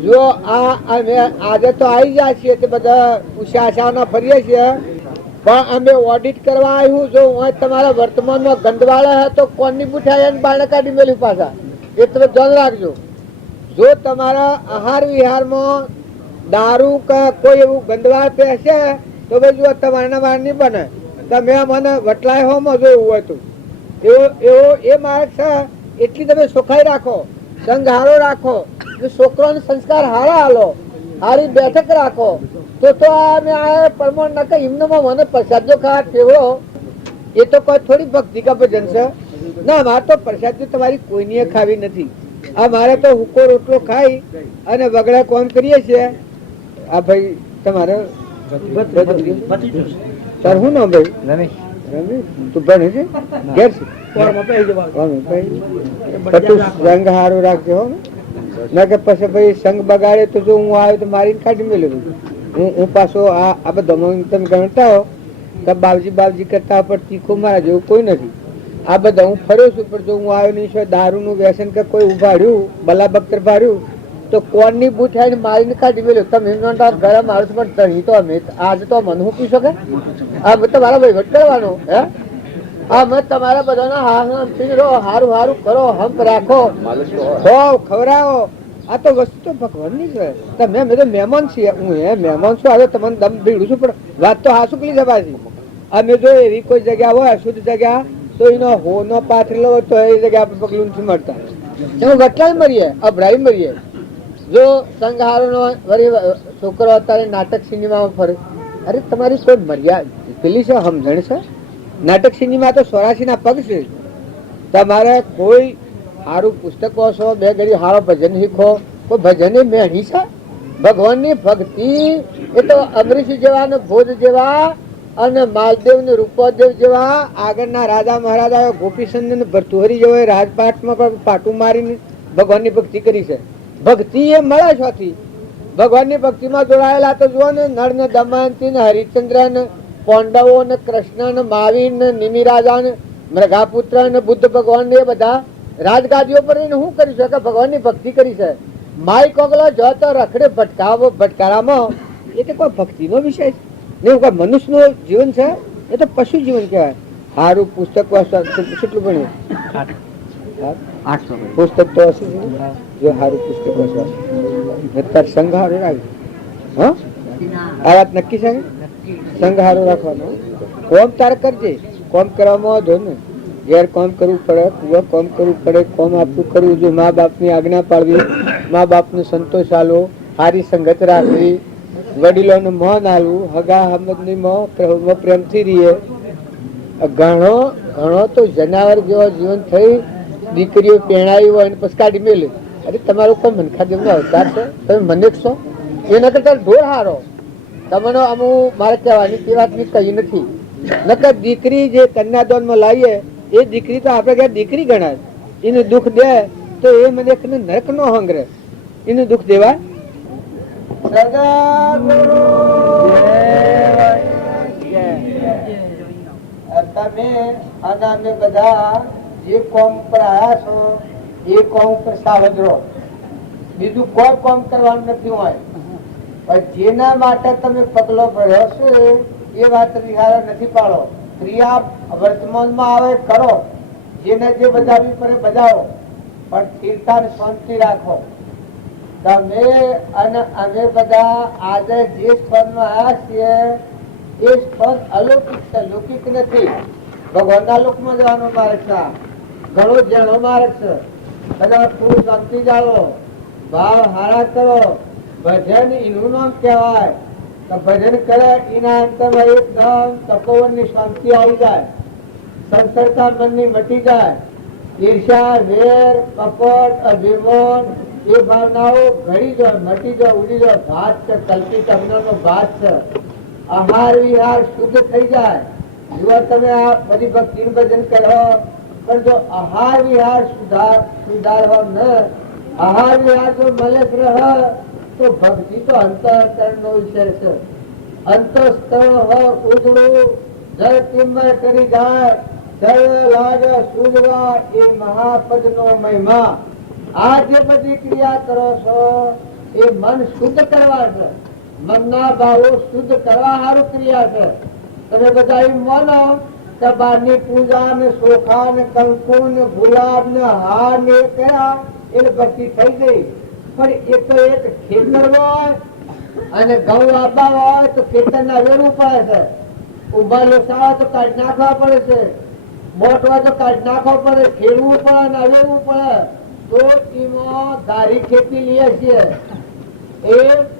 જો આ અમે આજે તો આવી ગયા છીએ તે બધા ઉષાશાના ફરીએ છીએ પણ અમે ઓડિટ કરવા આવ્યું જો હું તમારા વર્તમાનમાં ગંદવાળા હે તો કોની બુઠાઈ બાળને કાઢી મેળ્યું પાછા એ તમે ધ્યાન રાખજો. જો તમારા આહાર વિહારમાં દારૂ કે કોઈ એવું ગંદવાળ પહેશે તો ભાઈ જો તમારા વાર નહીં બને. તમે મને વટલાય હોમાં જો એવું હતું એવો એ માર્ગ છે. એટલી તમે સુખાઈ રાખો સંગ હારો રાખો છોકરાને સંસ્કાર હારા હાલો હારી બેઠક રાખો તો અમે આ પરમાણ ના કઈ એમનામાં મને પ્રસાદો ખાવા ટેવડો એ તો કોઈ થોડી ભક્તિ કા ભજન છે ના. મારે તો પ્રસાદ તમારી કોઈની ખાવી નથી. આ મારે તો હુકો રોટલો ખાઈ અને વગડા કોમ કરીએ છીએ. આ ભાઈ તમારે સર હું ના ભાઈ રમેશ તું ભણે છે ઘેર છે રંગ હારો રાખજો ના કે પછી ભાઈ સંગ બગાડે તો જો હું આવ્યો તો મારીને કાઢી મેળ્યું. હું પાછો આ બધા તમે ગણતા હો તો બાવજી કરતા પણ તીખું મારા જેવું કોઈ નથી. આ બધા હું ફર્યો છું પણ જો હું આવ્યો નહીં દારૂ નું વ્યસન કે કોઈ ઉભાડ્યું બલાબખ્તર ભાડ્યું તો કોણની બુઠાઈને મારીને કાઢી મેળ્યું. તમે ઘરે મારું પણ તણી તો અમે આજે તો મને હું પી શકે આ તમારા વહીવટ કરવાનો હે. આ મત તમારા બધાના હારું હારું કરો હંપ રાખો ખવડાવો. આ તો વસ્તુ તો ભગવાનની છે. તમે મેં તો મહેમાન છીએ હું મહેમાન છું. આજે તમને દમ ભીડું છું પણ વાત તો હાસુ કલી જવાથી. અમે જો એવી કોઈ જગ્યા હોય અશુદ્ધ જગ્યા તો એનો હોનો પાથરેલો હોય તો એ જગ્યા આપણે પગલું નથી મળતા. હું વટલાય મરીએ અભરાઈ મરીએ. જો સંઘહારો નો છોકરો અત્યારે નાટક સિનેમામાં ફરે, અરે તમારી કોઈ મર્યાદા પેલી છે, સમજણ છે? નાટક સિનેમા તો 84 ના પગ છે. તમારે કોઈ સારું પુસ્તક વાંચો, બે ઘડી સારો ભજન શીખો. કોઈ ભજન મેળી છે? ભગવાનની ભક્તિ એ તો અમરીશ જેવા ને ભોજ જેવા અને માલદેવ ને રૂપદેવ જેવા આગળના રાજા મહારાજા ગોપીચંદ ને ભરતુહરી જેવા રાજપાટમાં પણ પાટું મારીને ભગવાનની ભક્તિ કરી છે. ભક્તિ એ મળે છોથી. ભગવાનની ભક્તિમાં જોડાયેલા તો જુઓ ને, નળ ને દમયંતી ને હરિશ્ચંદ્ર ને પાંડવો ને કૃષ્ણ ને મહાવીર ને નિમિરાજા ને મૃગાપુત્ર ને બુદ્ધ ભગવાન ને બધા રાજગાદીઓ પર શું કરી શકે? ભગવાનની ભક્તિ કરી છે. માઈ કોગલો જો તો રખડે ભટકારામાં, એ તો કોઈ ભક્તિનો વિષય છે ને. કોઈ મનુષ્યનું જીવન છે, એ તો પશુ જીવન કહેવાય. સારું પુસ્તક કેટલું ભણ્યું? 800 પુસ્તક તો હશે. જો સારું પુસ્તક વાંચવા સંઘ હારો રાખજો. હા, આ વાત નક્કી છે. સંઘ હારો રાખવાનો. કોમ તારે કરજે, કોમ કરવામાં ધો ને. ઘેર કામ કરવું પડે, કુવા કામ કરવું પડે, કોમ આપવું કરવું. જો મા બાપની આજ્ઞા પાડવી, મા બાપને સંતોષ આલવો, સારી સંગત રાખવી, વડીલોનું મોન આલવું, હગા હમદની મોં પ્રેમથી રહીએ. ઘણો ઘણો તો જનાવર જેવો જીવન થઈ દીકરીઓ પહેણાવી હોય અને પછી કાઢી મેલે. અરે તમારો કોઈ મનખા જેમનો અવતાર છે? તમે મને છો એના કરતા ઢોર હારો. તમને અમુક મારે કહેવાની તે વાત કહી નથી. નકર દીકરી જે કન્યાદાનમાં લાવીએ, એ દીકરી તો આપણે ઘેર દીકરી ગણાય. એનું દુઃખ દે તો એ મને નરક નો હંગરે. એનું દુઃખ દેવાય. તમે અને અમે બધા જે કોમ પર આવ્યા છો એ કોમ પર સાવધ રહો. બીજું કોઈ કોમ કરવાનું નથી હોય. જેના માટે તમે પગલો ભર્યો છો એ વાત વિહાર નથી પાડો. ક્રિયા વર્તમાનમાં આવે કરો, જેને જે બજાવવી પડે બજાવો, પણ સ્થિરતા ને શાંતિ રાખો. તમે અને અમે બધા આજે જે સ્થાનમાં આવ્યા છીએ એ સ્થાન અલૌકિક છે, લૌકિક નથી. ભગવાનના લોકમાં જવાનો માર્ગ છે, ઘણો જેનો માર્ગ છે. બધા ખૂબ શાંતિ જાળવો, ભાવ હારા કરો. ભજન એનું નામ કહેવાય. ભજન કરે એના અંતરમાં એકદમ તપોવનની શાંતિ આવી જાય, સંસર્ગતા મનની મટી જાય. ઈર્ષા, વેર, કપટ, અભિમાન એ ભાવનાઓ ઘડી જાય, મટી જાય, ઉડી જાય. ભાત છે, કલ્પિત અજ્ઞાનનો ભાત છે. આહાર વિહાર શુદ્ધ થઈ જાય. જો તમે આ બધી ભક્તિ ભજન કરો, પણ જો આહાર વિહાર સુધારવા ન, આહાર વિહાર જો મલેશ રહે તો ભક્તિ તો અંતઃકરણ નો વિષય છે. અંતઃકરણ હોય ઉજળું, જળ કિંમત કરી જાય, જળ લાગે સૂજવા, એ મહાપદ નો મહિમા. આ જે બધી ક્રિયા કરો છો એ મન શુદ્ધ કરવા છે, મનના ભાવો શુદ્ધ કરવા સારું ક્રિયા છે. તમે બધા એમ માનો કે બહારની પૂજા ને ચોખા ને કંકુ ને ગુલાબ ને હાર ને એ કર્યા એટલે ભક્તિ થઈ ગઈ. પણ એ તો એક ખેતર હોય અને ઘઉં આબા હોય તો ખેતર ના વેરવું પડે છે. ઉભા લોસા તો કાઢી નાખવા પડે છે, બોટ હોય તો કાઢી નાખવા પડે, ખેડવું પડે ને અવેરવું પડે તો એમાં ધારી ખેતી લઈએ છીએ. એ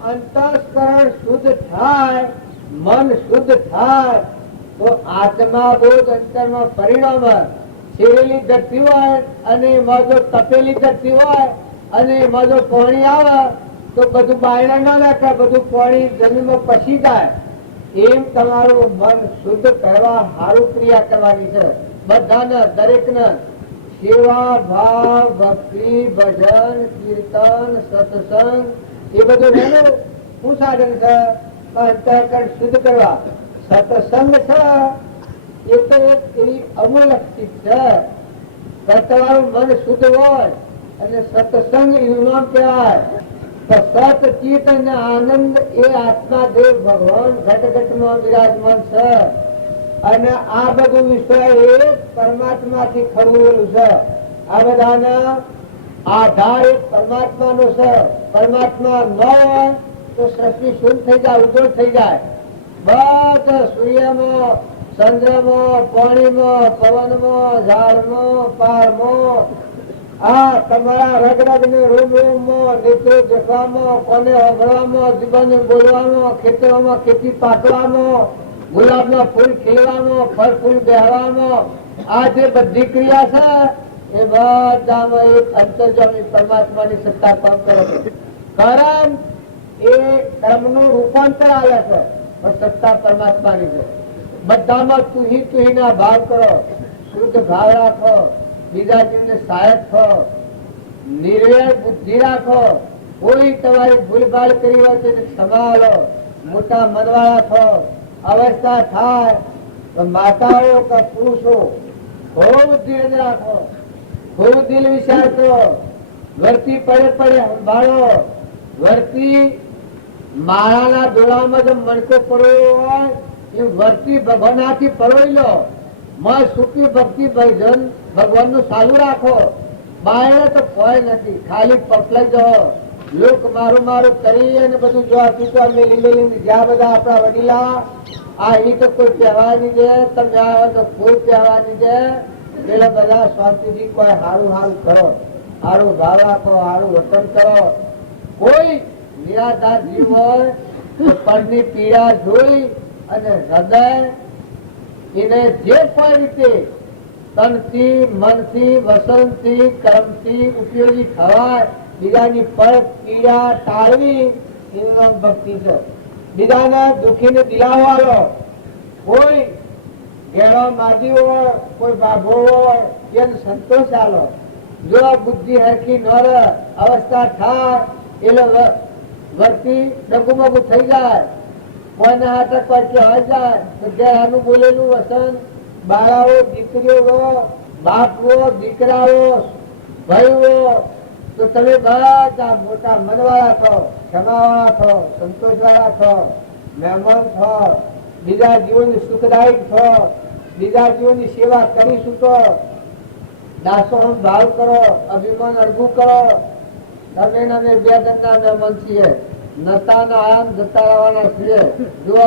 અંતઃકરણ શુદ્ધ થાય, મન શુદ્ધ થાય તો આત્મા બોધ અંતરમાં પરિણામે. શેરેલી ધરતી હોય અને એમાં જો તપેલી ધરતી હોય અને એમાં જો પાણી આવે તો બધું બાયણા ના નાખે, બધું પાણી જમીનમાં પસી જાય. એમ તમારું મન શુદ્ધ કરવા સારું ક્રિયા કરવાની છે. બધાને દરેકને સેવા ભાવ ભક્તિ ભજન કીર્તન સત્સંગ એ બધું એનું શું સાધન છે? અંતઃકરણ શુદ્ધ કરવા. સત્સંગ છે એ તો એક એવી અમૂલ્ય ચીજ છે. તમારું મન શુદ્ધ હોય અને સત્સંગ એનું નામ કહેવાય. સત ચિત્ત અને આનંદ એ આત્મા દેવ ભગવાન ઘટ માં બિરાજમાન છે. અને આ બધું વિશ્વ એ પરમાત્મા થી ખરવેલું છે. આ બધાના આધાર એક પરમાત્મા નો છે. પરમાત્મા ન હોય તો સૃષ્ટિ શૂન્ય થઈ જાય, ઉજળ થઈ જાય. બધા સૂર્યમાં, ચંદ્રમાં, પાણીમાં, પવનમાં, ઝાડમાં, પારમાં આ તમારા રગ રગ ને રૂમ રૂમ માં નેત્રો દેખવામાં, કોને હંભળવામાં, જીવન બોલવામાં, ખેતરોમાં ખેતી પાકવામાં, ગુલાબના ફૂલ ખીલવામાં, ફળ ફૂલ બેહવામાં, આ જે બધી ક્રિયા છે એ બધામાં એક અંતર્જામી પરમાત્માની સત્તા કામ કરે છે. કર્મ એ કર્મનું રૂપાંતર આવે છે, પણ સત્તા પરમાત્માની છે. બધામાં તુહીના ભાવ કરો, શુદ્ધ ભાવ રાખો, બીજા જીવને સહાયક થો, નિર્વેર બુદ્ધિ રાખો, કોઈ તમારી ભૂલભાલ કરી હોય તો સંભાળો, મોટા મનવાળા થો. અવસ્થા થાય તો માતાઓ કે પુરુષો ખૂબ ધીરજ રાખો, ખૂબ દિલ વિચાર કરો, વર્તી પડે પડે સંભાળો. વર્તી માળાના દોડામાં જો મણકો પડ્યો હોય એ વર્તી ભગવાનથી પરોઈ લો. માં સુખી ભક્તિ ભજન ભગવાનનું ચાલુ રાખો. બાયણે તો કોઈ નથી, ખાલી પપલાઈ જાઓ. લોક મારું મારું કરી અને બધું જો આપીશું મેલી મેલી જ્યાં બધા આપણા વડીલા અહીં તો કોઈ કહેવા નહીં દે, તમે આવે તો કોઈ કહેવા નહીં દે. એટલે બધા શાંતિથી કોઈ સારું સારું કરો, સારું ભાવ રાખો, સારું વર્તન કરો. કોઈ નિરાધાર જીવ હોય તો પરની પીડા જોઈ અને હૃદય એને જે કોઈ રીતે તનથી મનથી વસનથી કર્મથી ઉપયોગી થવાય, બીજાની પર પીડા ટાળવી એનું નામ ભક્તિ છે. બીજાને દુખીને દિલાવવાનો. કોઈ ઘેડો માજી હોય, કોઈ બાબો હોય એને સંતોષ આલો. જો બુદ્ધિ હરખી ન રહે, અવસ્થા થાય એટલે વર્તી ડગુમગુ થઈ જાય. કોઈને હાથે કોઈ કહેવાય જાય તો ઘેરાનું બોલેલું વસન, બાળાઓ દીકરીઓ, બાપો દીકરાઓ, ભાઈઓ, તો તમે બધા મોટા મનવાળા છો, ક્ષમાવાળા છો, સંતોષવાળા છો, મહેમાન છો, બીજા જીવોની સુખદાયક છો, બીજા જીવોની સેવા કરીશું તો દાસોનો ભાવ કરો, અભિમાન અડગું કરો. તમે અમે બે જણના મહેમાન છીએ, નતાના આમ જતા રહેવાના છીએ. જો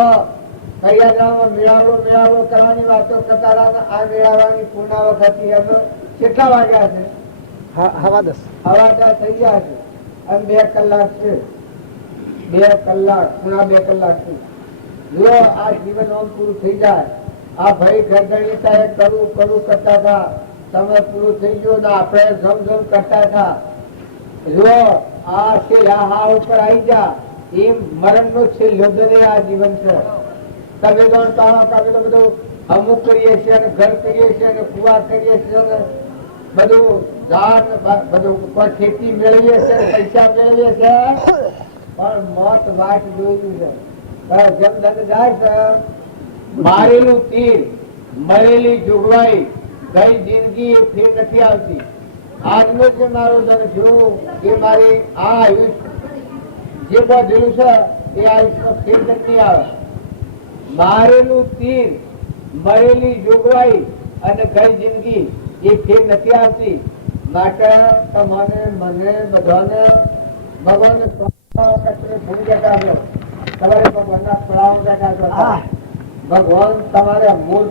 કૈયાગ્રામમાં મેળાવો કરવાની વાતો કરતા હતા, આ મેળાવાની પૂર્ણા વખત કેટલા વાગ્યા છે? હવા 10 થઈ ગયા છે અને 2 કલાક છે. 2 કલાક પૂર્ણા 2 કલાક છે. જો આ જીવન આમ પૂરું થઈ જાય. આ ભાઈ ગરગણીતા કરું કરતા હતા, સમય પૂરું થઈ ગયો ને આપણે ઝમ કરતા હતા. જો આ છે આ ઉપર આવી જા, એ મરણ નો છે લોભને આ જીવન છે. તમે તો બધું અમુક કરીએ છીએ અને ઘર કરીએ છીએ અને કુવા કરીએ છીએ અને બધું ઝાડ બધું ખેતી મેળવીએ છીએ, પૈસા મેળવીએ છીએ, પણ મોત વાટ જોયું છે. જેમ ધન જાય છે, મારેલું તીર મરેલી જોગવાઈ, ગઈ જિંદગી એ ફેર નથી આવતી. આજનો જે મારો ધન જોયું એ મારી આ આયુષ જે બધું છે એ આયુષમાં ફેર નથી આવે. મારેલું તીર મરેલી જોગવાઈ અને ગઈ જિંદગી એ ફેર નથી આવતી. માટે તમને મને બધાને ભગવાન ભૂલી જતા છો, તમારે ભગવાનના પડાવ બેઠા છો. ભગવાન તમારે મૂળ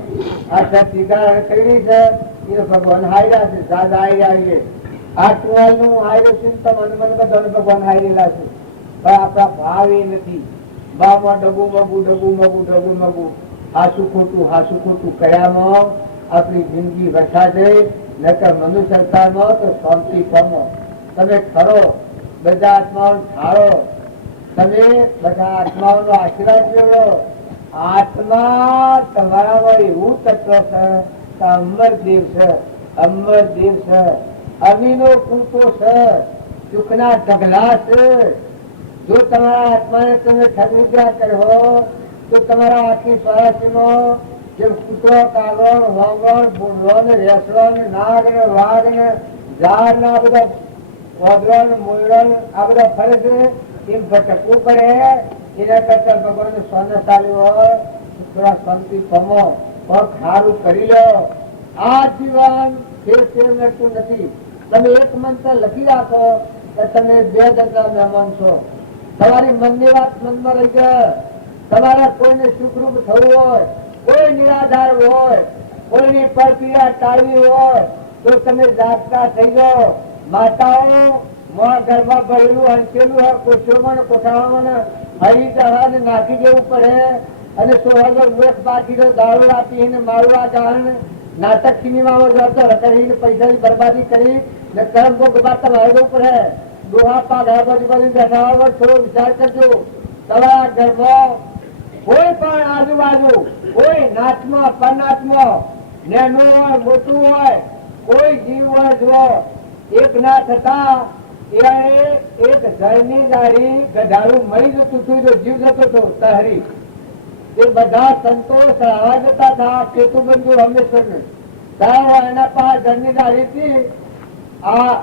આ ટીકા કરી છે એ ભગવાન હાર્યા છે, દાદા હાર્યા છે. આ ટુવાલ નું હાર્યું છે, તમને મને બધાને ભગવાન હારેલા છે. પણ આપણા ભાવ એ નથી. ભાવમાં ડગું મગું હાસું ખોટું કર્યામાં આપણી જિંદગી વરસા જાય. નકર મનુષ્ય સંસારમાં તો શાંતિ પામો. તમે ખરો બધા આત્માઓ ઠાળો, તમે બધા આત્માઓનો આશીર્વાદ મેળવો. આત્મા તમારામાં એવું તત્વ છે કે અમરદેવ છે, અમીનો કૂતો છે, સુખના ઢગલા છે. જો તમારા આત્માને તમે ઠગવિદ્યા કર્યો તો તમારા આખી સ્વરાશીમાં જેમ કૂતરો, કાગળ, વાંગણ, બુઢો ને રેસડો ને નાગ ને વાઘ ને ઝાડ ને આ બધા વાદળો ને મૂળો આ બધા ફરે છે, એમ ભટકવું પડે. એના કરતા ભગવાન સ્વર્ણ ચાલ્યું હોય થોડા શાંતિ પમો, પગ સારું કરી લો. આ જીવન ફેર મળતું નથી. તમે એક મંત્ર લખી રાખો કે તમે 2 જણના મહેમાન છો. તમારી મનની વાત મનમાં રહી જાય. તમારે કોઈને સુખરૂપ થવું હોય, કોઈ નિરાધાર હોય, કોઈની પર પીડા ટાળવી હોય તો તમે જાગતા થઈ જાઓ. માતાઓ મોં ઘરમાં ભરેલું હંચેલું હોય કોઠીઓમાં ને કોઠાળામાં ને હરી જહાને નાખી દેવું પડે અને સોહાગર વેખ બાકી દારૂ આપીને મારવા ગાળને નાટક સિનેમામાં જતો કરીને પૈસાની બરબાદી કરી ને કર્મ ભોગ બાતા વાળવું પડે. દોહા પાક બાજુ બેઠા વગર થોડો વિચાર કરજો. તમારા ઘરમાં કોઈ પણ આજુબાજુ કોઈ નાચમાં પરનાચમાં નેનું હોય મોટું હોય કોઈ જીવ હોય જો એક ના થતા એક જળની જારી ગધાડું મરી જતું હતું તો જીવ જતો હતો તહરી. એ બધા સંતો સહાવા જતા હતા કેતુબંધુ રામેશ્વરને. એના પાસે જળની જારી થી આ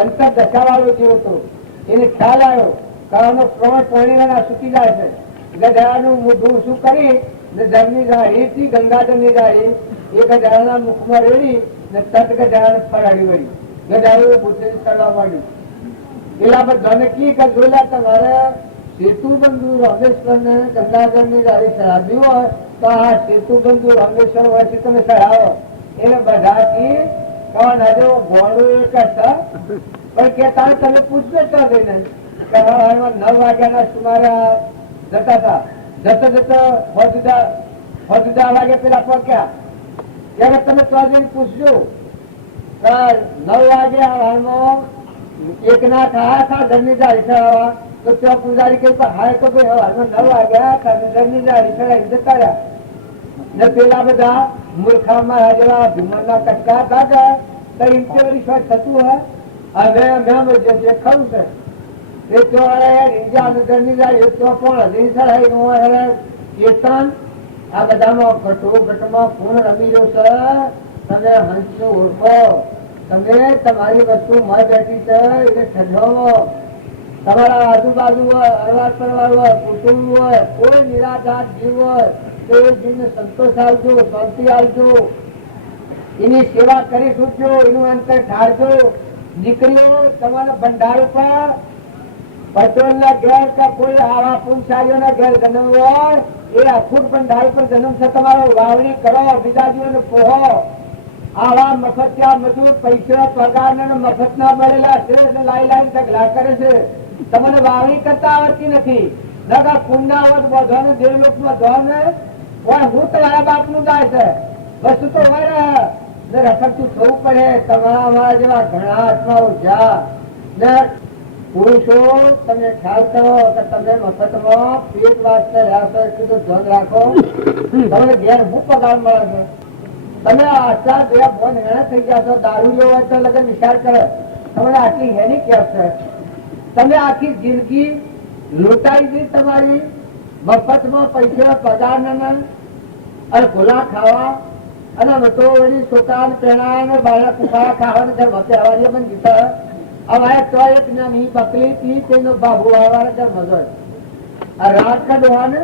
અંતર દશાવાળો જીવ હતો. એને ખ્યાલ આવ્યો કારણ પ્રમાણ પાણી સુકી જાય છે. ગધાડાનું મોઢું શું કરી ને જળની જારી થી ગંગાજળની જારી એ ગધાડાના મુખમાં રેડી ને તટ ગધાડાને ફરાડી વળી. ગધાડું ભૂતે કરવા માંડ્યું. પેલા બધાને કી જોયેલા તમારે સેતુબંધુ રામેશ્વર ને ગંગાજળ ની જારી ચડાવ્યું હોય તો આ સેતુબંધુ રામેશ્વર વર્ષથી તમે ચડાવો. એટલે બધા કી કવા ના જો ઘોડું એ કરતા પણ કે તારે તમે પૂછજો તો જઈને 9 વાગ્યાના સુમારે જતા હતા. જતો જતો હોજુદા વાગે પેલા પહોંચ્યા ત્યારે તમે તો જઈને પૂછજો 9 વાગે હાલમાં એક ના થયા હતા ઘરની જારી ચડાવવા તો ત્યાં પૂજારી કઈ પણ હાય તો ભાઈ હવારમાં 9 વાગ્યા ઘરની જારી ચડાવી જતા રહ્યા ને પેલા બધા મૂર્ખામાં જેવા ભીમરના કટકા હતા તો ઇન્ટરવરી શોટ થતું હોય હવે મેમ જે ખરું છે એ તો ઘરની જારી તો પણ હજી ચડાવી હોય કીર્તન આ બધામાં ઘટમાં પૂર્ણ રમી રહ્યો છે. તમે હંસો ઓળખો. તમે તમારી વસ્તુ મય બેઠી છે એટલે ઠંડો. તમારા આજુબાજુ હોય અરવાર પરવાર હોય કુટુંબ હોય કોઈ નિરાધાર જીવ હોય તો એ જીવને સંતોષ આપજો શાંતિ આપજો એની સેવા કરી છૂટજો એનું અંતર ઠારજો. દીકરીઓ તમારા ભંડાર ઉપર પટોલ ના ઘેર કે કોઈ આવા પુરુષારીઓ ના ઘેર જન્મ હોય એ અખૂટ ભંડાર ઉપર જન્મ છે તમારો. વાવણી કરો બીજા જીવોને પોહો. આવા મફતિયા મજૂર પૈસા પગાર મફત ના મળેલા છે લાઈ ઢગલા કરે છે. તમને વાવણી કરતા આવડતી નથી. પુણ્ય આવત બધો દેવલોક માં ધોને હું તમારા બાપ નું જાય છે વસ્તુ તો હોય ને રખડતું થવું પડે. તમારા અમારા જેવા ઘણા આત્માઓ જ્યાં ને પુરુષો તમે ખ્યાલ કરો કે તમે મફતમાં પેટ વાંચતા રહ્યા છો એટલું તો ધ્યાન રાખો. તમને ઘેર હું પગાર મળે છે. તમે આટલા બે બોન હેણા થઈ ગયા છો. દારૂ લેવો હોય તો લગન વિચાર કરે તમને આટલી હેની કેમ છે. તમે આખી જિંદગી લૂંટાઈ ગઈ તમારી મફતમાં પૈસા પગાર અને ગોલા ખાવા અને મોટો વળી છોકરા પહેણા બાળક કુકાળા ખાવાને ઘર વચ્ચે અવાજ પણ જીતા હવે તો એક નાની બકરી થી તેનો બાબુ વાળા ઘર મજો આ રાત કા ડોહાને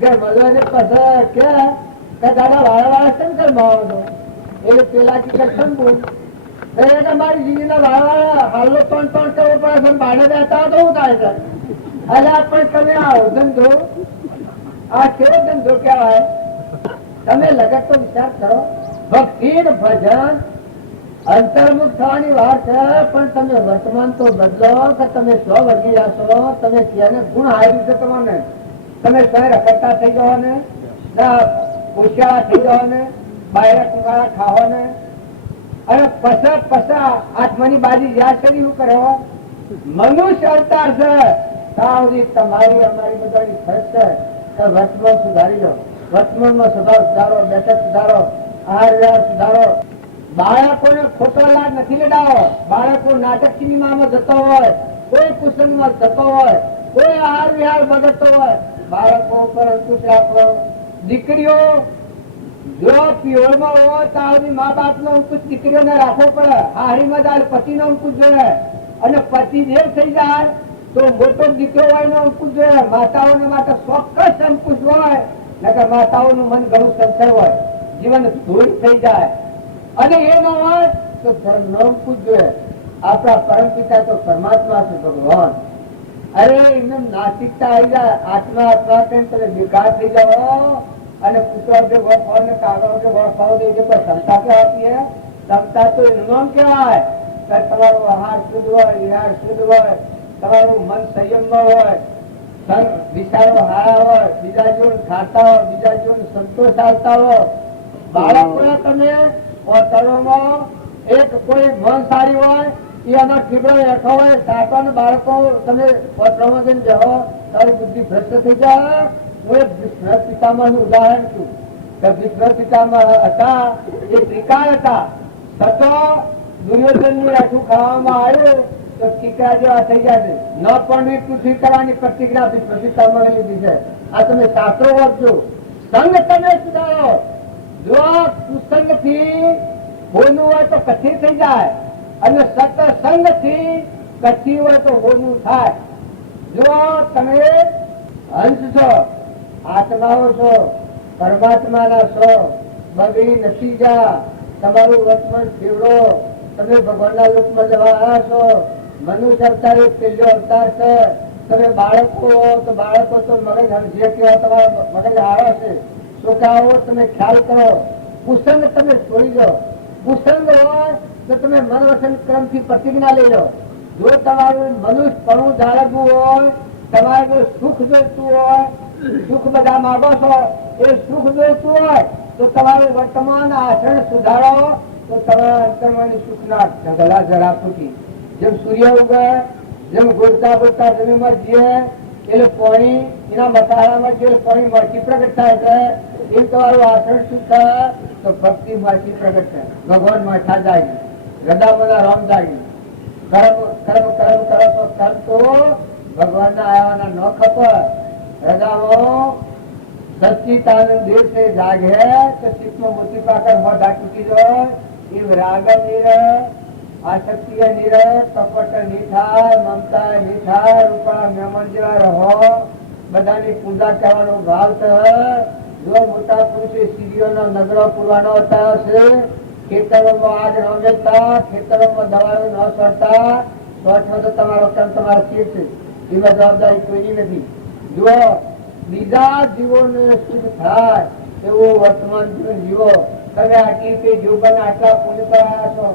ઘર મજો ને પછી કે દાદા વાળા કેમ ઘર માવો એટલે પેલા કી કરશન બોલ મારી જીવીના વાળા હાલો 3 કરવો પડે છે. બાને બેઠા તો શું થાય છે. અલ્યા પણ તમે આવો ધંધો આ કેવો ધંધો કહેવાય. તમે લગત તો વિચાર કરો. ભક્તિ ભજન અંતર્મુખ થવાની વાત છે પણ તમે વર્તમાન તો બદલો કે તમે સ્વ વર્ગી જશો. તમે ક્યાંને ગુણ હારી છે તમને. તમે સ્વ રખડતા થઈ જાઓ ને ઉશિયાળા થઈ જાઓ ને બાયરા કુંગાળા ખાઓ ને અને પસા આત્માની બાજી યાદ કરી શું કરે મનુષ્ય અવતાર છે. તમારી અમારી બધાની ફરજ છે કે વર્તમાન સુધારી લો. વર્તમાનમાં સુધારો બેઠક સુધારો આહાર વ્યવહાર સુધારો. બાળકોને ખોટો લાભ નથી લેડાવો. બાળકો નાટક સિનેમામાં જતો હોય કોઈ કુસંગમાં જતો હોય કોઈ આહાર વિહાર બગડતો હોય બાળકો ઉપર અંકુશ રાખો. દીકરીઓ જો પિયોરમાં હોય તો મા બાપ નો અંકુશ દીકરીઓને રાખવો પડે. હારીમાં જાય પતિ નો અંકુશ જોઈએ અને પતિ દેવ થઈ જાય તો મોટો દીકરો હોય નો અંકુશ જોઈએ. માતાઓને માટે ચોક્કસ અંકુશ હોય નકર માતાઓનું મન ઘણું સંચર હોય જીવન ધૂળ થઈ જાય અને એ ન હોય તો ધર્મ નો અંકુશ જોઈએ. આપણા પરમ પિતા તો પરમાત્મા છે ભગવાન. અરે એમને નાસ્તિકતા આવી જાય આત્મા આત્મા કઈ તમે બેકાર થઈ જાઓ અને પુસ્તક જે કાગળ જે ક્ષમતા ક્યાં આપી હે ક્ષમતા તો એનું નામ કહેવાય તમારો આહાર શુદ્ધ હોય, વિહાર શુદ્ધ હોય, તમારું મન સંયમમાં હોય, વિચારો હારા હોય, બીજા જોડ ખાતા હોય, બીજા જોડ સંતોષ આવતા હોય. બાળકોને તમે તળોમાં એક કોઈ મન સારી હોય એનો ઠીબડો બેઠો હોય, સાતવા બાળકો તમે પ્રમોશન જાઓ તારી બુદ્ધિ ભ્રષ્ટ થઈ જાય. હું એક ભીષ્મ પિતામહ નું ઉદાહરણ છું કે ભીષ્મ પિતામહ હતા એ ત્રિકાળ હતા, છતાં દુર્યોધન ની આઠું ખાવામાં આવ્યું તો ટીકા જેવા થઈ ગયા છે. ન પણ પૃથ્વી કરવાની પ્રતિજ્ઞા ભીષ્મ પિતામહ લીધી છે. આ તમે શાસ્ત્રો વાંચજો. સંગ તમે સુધારો. જો કુસંગ થી હોનું હોય તો કથિર થઈ જાય અને સત્સંગ થી કથિર હોય તો હોનું થાય. જો તમે હંસ છો, આત્માઓ છો, પરમાત્માના છો, બગડી નથી જા, તમારું વર્તમાન ફેવડો, તમે ભગવાનના લોકમાં જવા આવ્યા છો. મનુષ્ય અવતાર એક પહેલો અવતાર છે. તમે બાળકો તો બાળકો તો મગજ હરજે કેવા તમારા મગજ આવે છે. છોકરાઓ તમે ખ્યાલ કરો. કુસંગ તમે છોડી દો. કુસંગ હોય તો તમે મન વચન ક્રમ થી પ્રતિજ્ઞા લઈ લો. જો તમારું મનુષ્યપણું જાળવવું હોય, તમારે સુખ જોઈતું હોય, સુખ બધા માગો છો, એ સુખ જોઈતું હોય તો તમારું વર્તમાન આચરણ સુધારો તો તમારા અંતરમાની સુખના ઢગલા જરા ફૂટી. જેમ સૂર્ય ઉગે, જેમ ગોળતા ગોળતા જમીનમાં જઈએ એટલે પાણી એના મસાલામાં જે પાણી મળતી પ્રગટ થાય છે એમ તમારું આચરણ શું થાય તો ભક્તિ મળતી પ્રગટ થાય. ભગવાન માથા જાગી, ગદામના રામ જાગી. કર્મ કર્મ કર્મ કરો તો કર્મ તો ભગવાન ના આવ્યાના ન ખપર. હૃદયમાં સચ્ચિદાનંદ દેવ से जागे तो चित्त में मोती पाकर होदा टूटी जाए. इव राग निर, आसक्ति निर, कपट निठाय, ममता निठाय, रूपा मेमन जेवा रहो. बधानी पूजा करવાનો ભાવ છે. જો મોટા પુરુષે સીડીઓનો નગરો પૂરવાનો હતા છે. ખેતરોમાં આગ ન વેચતા, ખેતરોમાં દવાઓ ન છોડતા, તો તમારો કામ તમારો શીર છે. એમાં જવાબદારી કોઈની નથી. જુઓ બીજા જીવોને સુખ થાય એવું વર્તમાન જીવન જીવો. તમે આટલી કે જીવન આટલા પુણ્ય કરાયા છો.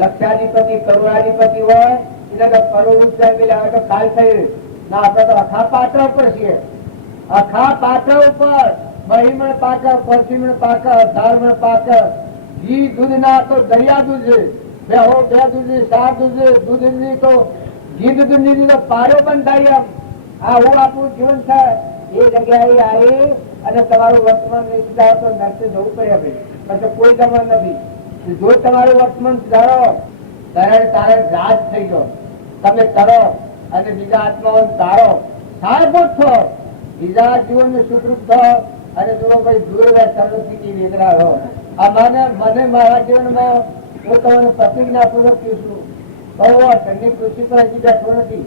લક્ષાધિપતિ કરોડાધિપતિ હોય એને તો કરોડ રૂપિયા પેલા તો કાલ થઈ ના. આપણે તો અખા પાત્ર ઉપર છીએ. અખા પાત્ર ઉપર મહીમણ પાકર, પશ્ચિમણ પાકર, ધારમણ પાકર. ઘી દૂધ ના તો દરિયા દૂધ છે. બે દૂધ છે, 4 દૂધ છે. દૂધ ની તો ઘી દૂધ ની તો પારો બંધાય. એમ આવું આપણું જીવન છે. એ જગ્યાએ આવી અને તમારું વર્તમાન નહીં સુધારો તો નરસે જવું પડે. પછી કોઈ ગમન નથી. જો તમારું વર્તમાન સુધારો તરણ તારે રાજ થઈ ગયો. તમે કરો અને બીજા આત્માઓ તારો સારભૂત છો. બીજા જીવનને સુખરૂપ થો અને જુઓ ભાઈ દૂર સર્વસ્થિતિ વેગરા રહો. મને મારા જીવનમાં હું તમને પ્રતિજ્ઞા પૂર્વક કહીશું. કહો ઠંડી કૃષિ પર હજી બેઠો નથી.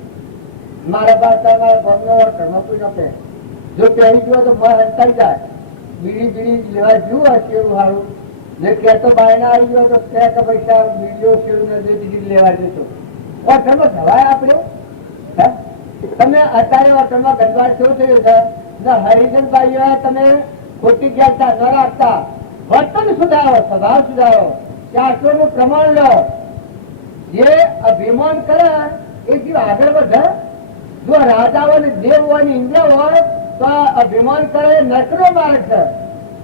મારા બાદ મારા ઘરનો ઘરમાં કોઈ ન પહે. જો પહેરી ગયો તો મન હંતાઈ જાય. બીડી બીડી લેવા જેવું હશે એવું સારું. જે કહેતો બાયના આવી ગયો તો કે પૈસા બીડીઓ શેરું નથી બીજી લેવા જશો. હોટલમાં ધવાય આપણે. તમે અત્યારે હોટલમાં ગંદવાડ શું થયું છે? હરિજન ભાઈઓ તમે ખોટી જ્ઞાનતા ન રાખતા. વર્તન સુધારો, સ્વભાવ સુધારો, શાસ્ત્રોનું પ્રમાણ લો. જે અભિમાન કરે એ જીવ આગળ વધે. જો રાજા હોય દેવ હોય ને ઇન્દ્ર હોય તો અભિમાન કરે એ નરકનો માર્ગ છે.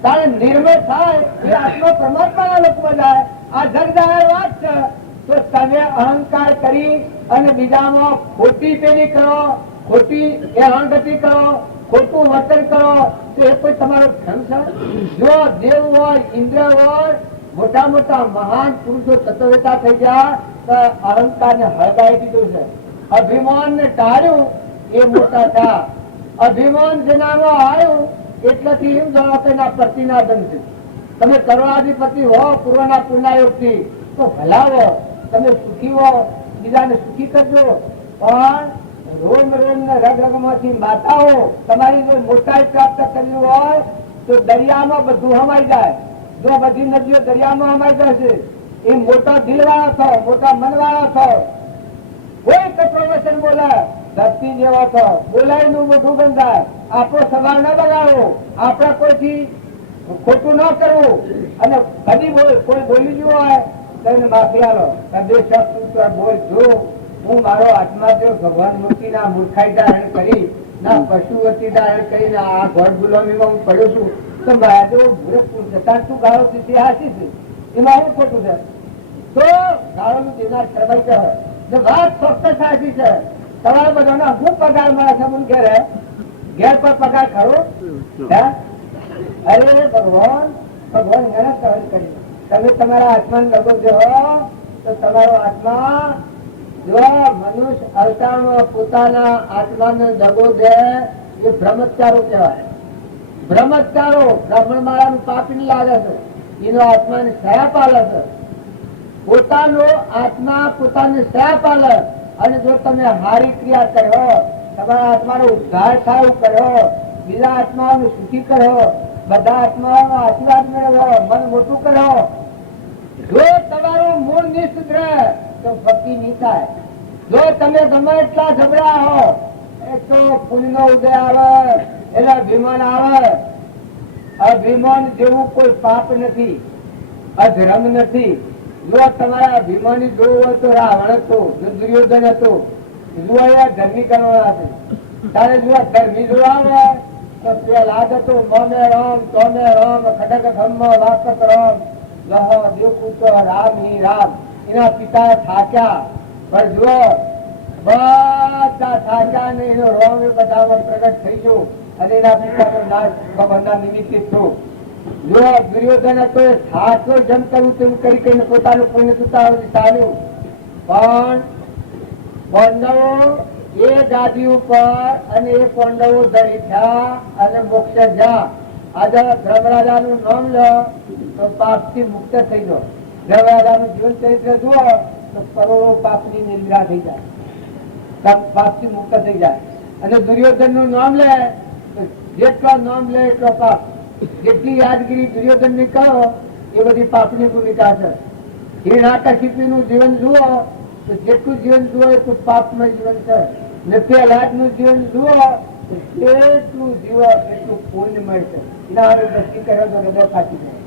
તારે નિર્મય થાય એ આત્મા પરમાત્માના લોકમાં જાય. આ જગદાય વાત છે. તો તમે અહંકાર કરી અને બીજામાં ખોટી પેલી કરો, ખોટી એ અહંગતિ કરો, ખોટું વર્તન કરો તો એ કોઈ તમારો ધર્મ છે? જો દેવ હોય, ઇન્દ્ર હોય, મોટા મોટા મહાન પુરુષો તત્વવેતા થઈ ગયા તો અહંકાર ને હળગાવી દીધું છે. અભિમાન ને ટાળ્યું એ મોટા થયા. અભિમાન જેનામાં આવ્યું એટલેથી એમ જાણો કે ના પ્રતિના બનશે. તમે કરોડાધિપતિ હો પૂર્વના પુણ્યયોગ થી તો ભલાવો. તમે સુખી હો, બીજાને સુખી કરજો. પણ રોમ રોમ ને રગ રગ માંથી માતાઓ તમારી જો મોટાઈ પ્રાપ્ત કરવી હોય તો દરિયામાં બધું હમાઈ જાય. જો બધી નદીઓ દરિયામાં હમાઈ જશે એ મોટા દિલ વાળા છો, મોટા મન વાળા છો. કોઈ કચરો વચન બોલે ધરતી જેવો છો. બોલાય નું મોઢું બંધાય. આપણો સવાલ ન બગાડો. આપણે કોઈથી ખોટું ન કરવું. અને કદી કોઈ બોલી ગયું હોય તેને માફી આલો બે શબ્દ બોલ જો હું મારો આત્મા જો ભગવાન મૂર્તિ ના મૂર્ખાઈ ધારણ કરી ના પશુવતી ધારણ કરીને આ ગોળ ગુલામીમાં હું પડ્યો છું તો મારા જેવો મૂર્ખ જતા તું ગાળો છે હાસી છે એમાં હું ખોટું છે તો ગાળોનું દેનાર શરમાઈ કહેવાય વાત ચોક્કસ સાચી છે તમારા બધાના હું પગાર મળે છે મને ઘેર પર પગાર ખરો અરે ભગવાન ભગવાન મહેનત કરી તમે તમારા આત્માને લગો જો તો તમારો આત્મા જો મનુષ્ય અવતારમાં પોતાના આત્માને દગો દે એ બ્રહ્મચારો કહેવાય. બ્રહ્મચારો બ્રાહ્મણ માળાનું પાપી લાગે છે એનો આત્માને સયા પાલે છે. પોતાનો આત્મા પોતાને સયા પાલે અને જો તમે હારી ક્રિયા કર્યો તમારા આત્માનો ઉદ્ધાર થાય કર્યો બીજા આત્માઓને સુખી કર્યો બધા આત્માઓનો આશીર્વાદ મેળવ્યો મન મોટું કર્યો જો તમારું મૂળ નહીં સુધરે તો ભક્તિ નહીં થાય. જો તમે ગમે એટલા જબરા હો એક તો પુણ્યનો ઉદય આવે એટલે અભિમાન આવે. અભિમાન જેવું કોઈ પાપ નથી, અધર્મ નથી. જો તમારા અભિમાની જોવું હોય તો રાવણ હતો, દુર્યોધન હતો, જો ધર્મી કરવાના છે. તારે જો ધર્મી જોવા તો પેલા હતો મોમે રામ તોમે રામ ખડક ધમ્મ વાપક રામ લહ દેવકુતો રામ હિ રામ. એના પિતા થાક્યા પણ જો બધા થાક્યા ને એનો રોમ એ બધામાં પ્રગટ થઈ ગયો અને એના પિતાનો નાશ ભગવાનના નિમિત્તે થયો. જો દુર્યોધન હતો એ સાચો જમ કરવું તેવું કરી કરીને પોતાનું પુણ્ય ચાલ્યું પણ પાંડવો એ ગાદી ઉપર અને એ પાંડવો ધરી થયા અને મોક્ષ જા. આજે ધર્મરાજાનું નામ લો તો પાપથી મુક્ત થઈ જાઓ. ધર્મરાજાનું જીવન ચરિત્ર જુઓ તો કરોડો પાપની નિંદ્રા થઈ જાય, પાપથી મુક્ત થઈ જાય. અને દુર્યોધન નું નામ લે તો જેટલો નામ લે એટલો પાપ. જેટલી યાદગીરી દુર્યોધન ની કરો એ બધી પાપની ભૂમિકા છે. હિરણાકશિપુ નું જીવન જુઓ તો જેટલું જીવન જુઓ એટલું પાપમય જીવન છે. પ્રહલાદ નું જીવન જુઓ તો જેટલું જીવો એટલું પુણ્યમય છે. એના હારે દ્રષ્ટિ કરે તો હૃદય ફાટી જાય.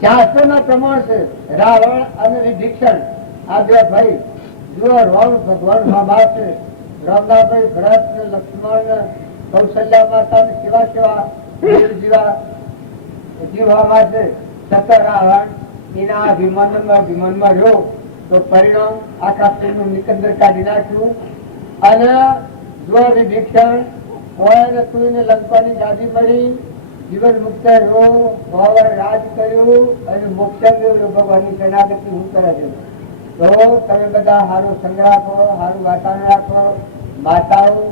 શાસ્ત્રો ના પ્રમાણ છે રાવણ અને વિભીષણ આ બે ભાઈ જુઓ રામ ભગવાન મા છે. રામનાભાઈ ભરત ને લક્ષ્મણ કૌશલ્યા માતા ને કેવા કેવા જીવવામાં છે. છતાં રાવણ એના અભિમાનમાં રહ્યો તો પરિણામ આખા પ્રેમનું નિકંદર કાઢી નાખ્યું. અને જો વિભીષણ હોય ને તું લંકાની ગાદી મળી જીવન મુક્ત રહ્યો, રાજ કર્યું અને મોક્ષ ભગવાનની શરણાગતિ હું કરે છે. તો તમે બધા સારું સંગ્રહ રાખો, સારું વાતાવરણ રાખો, માતાઓ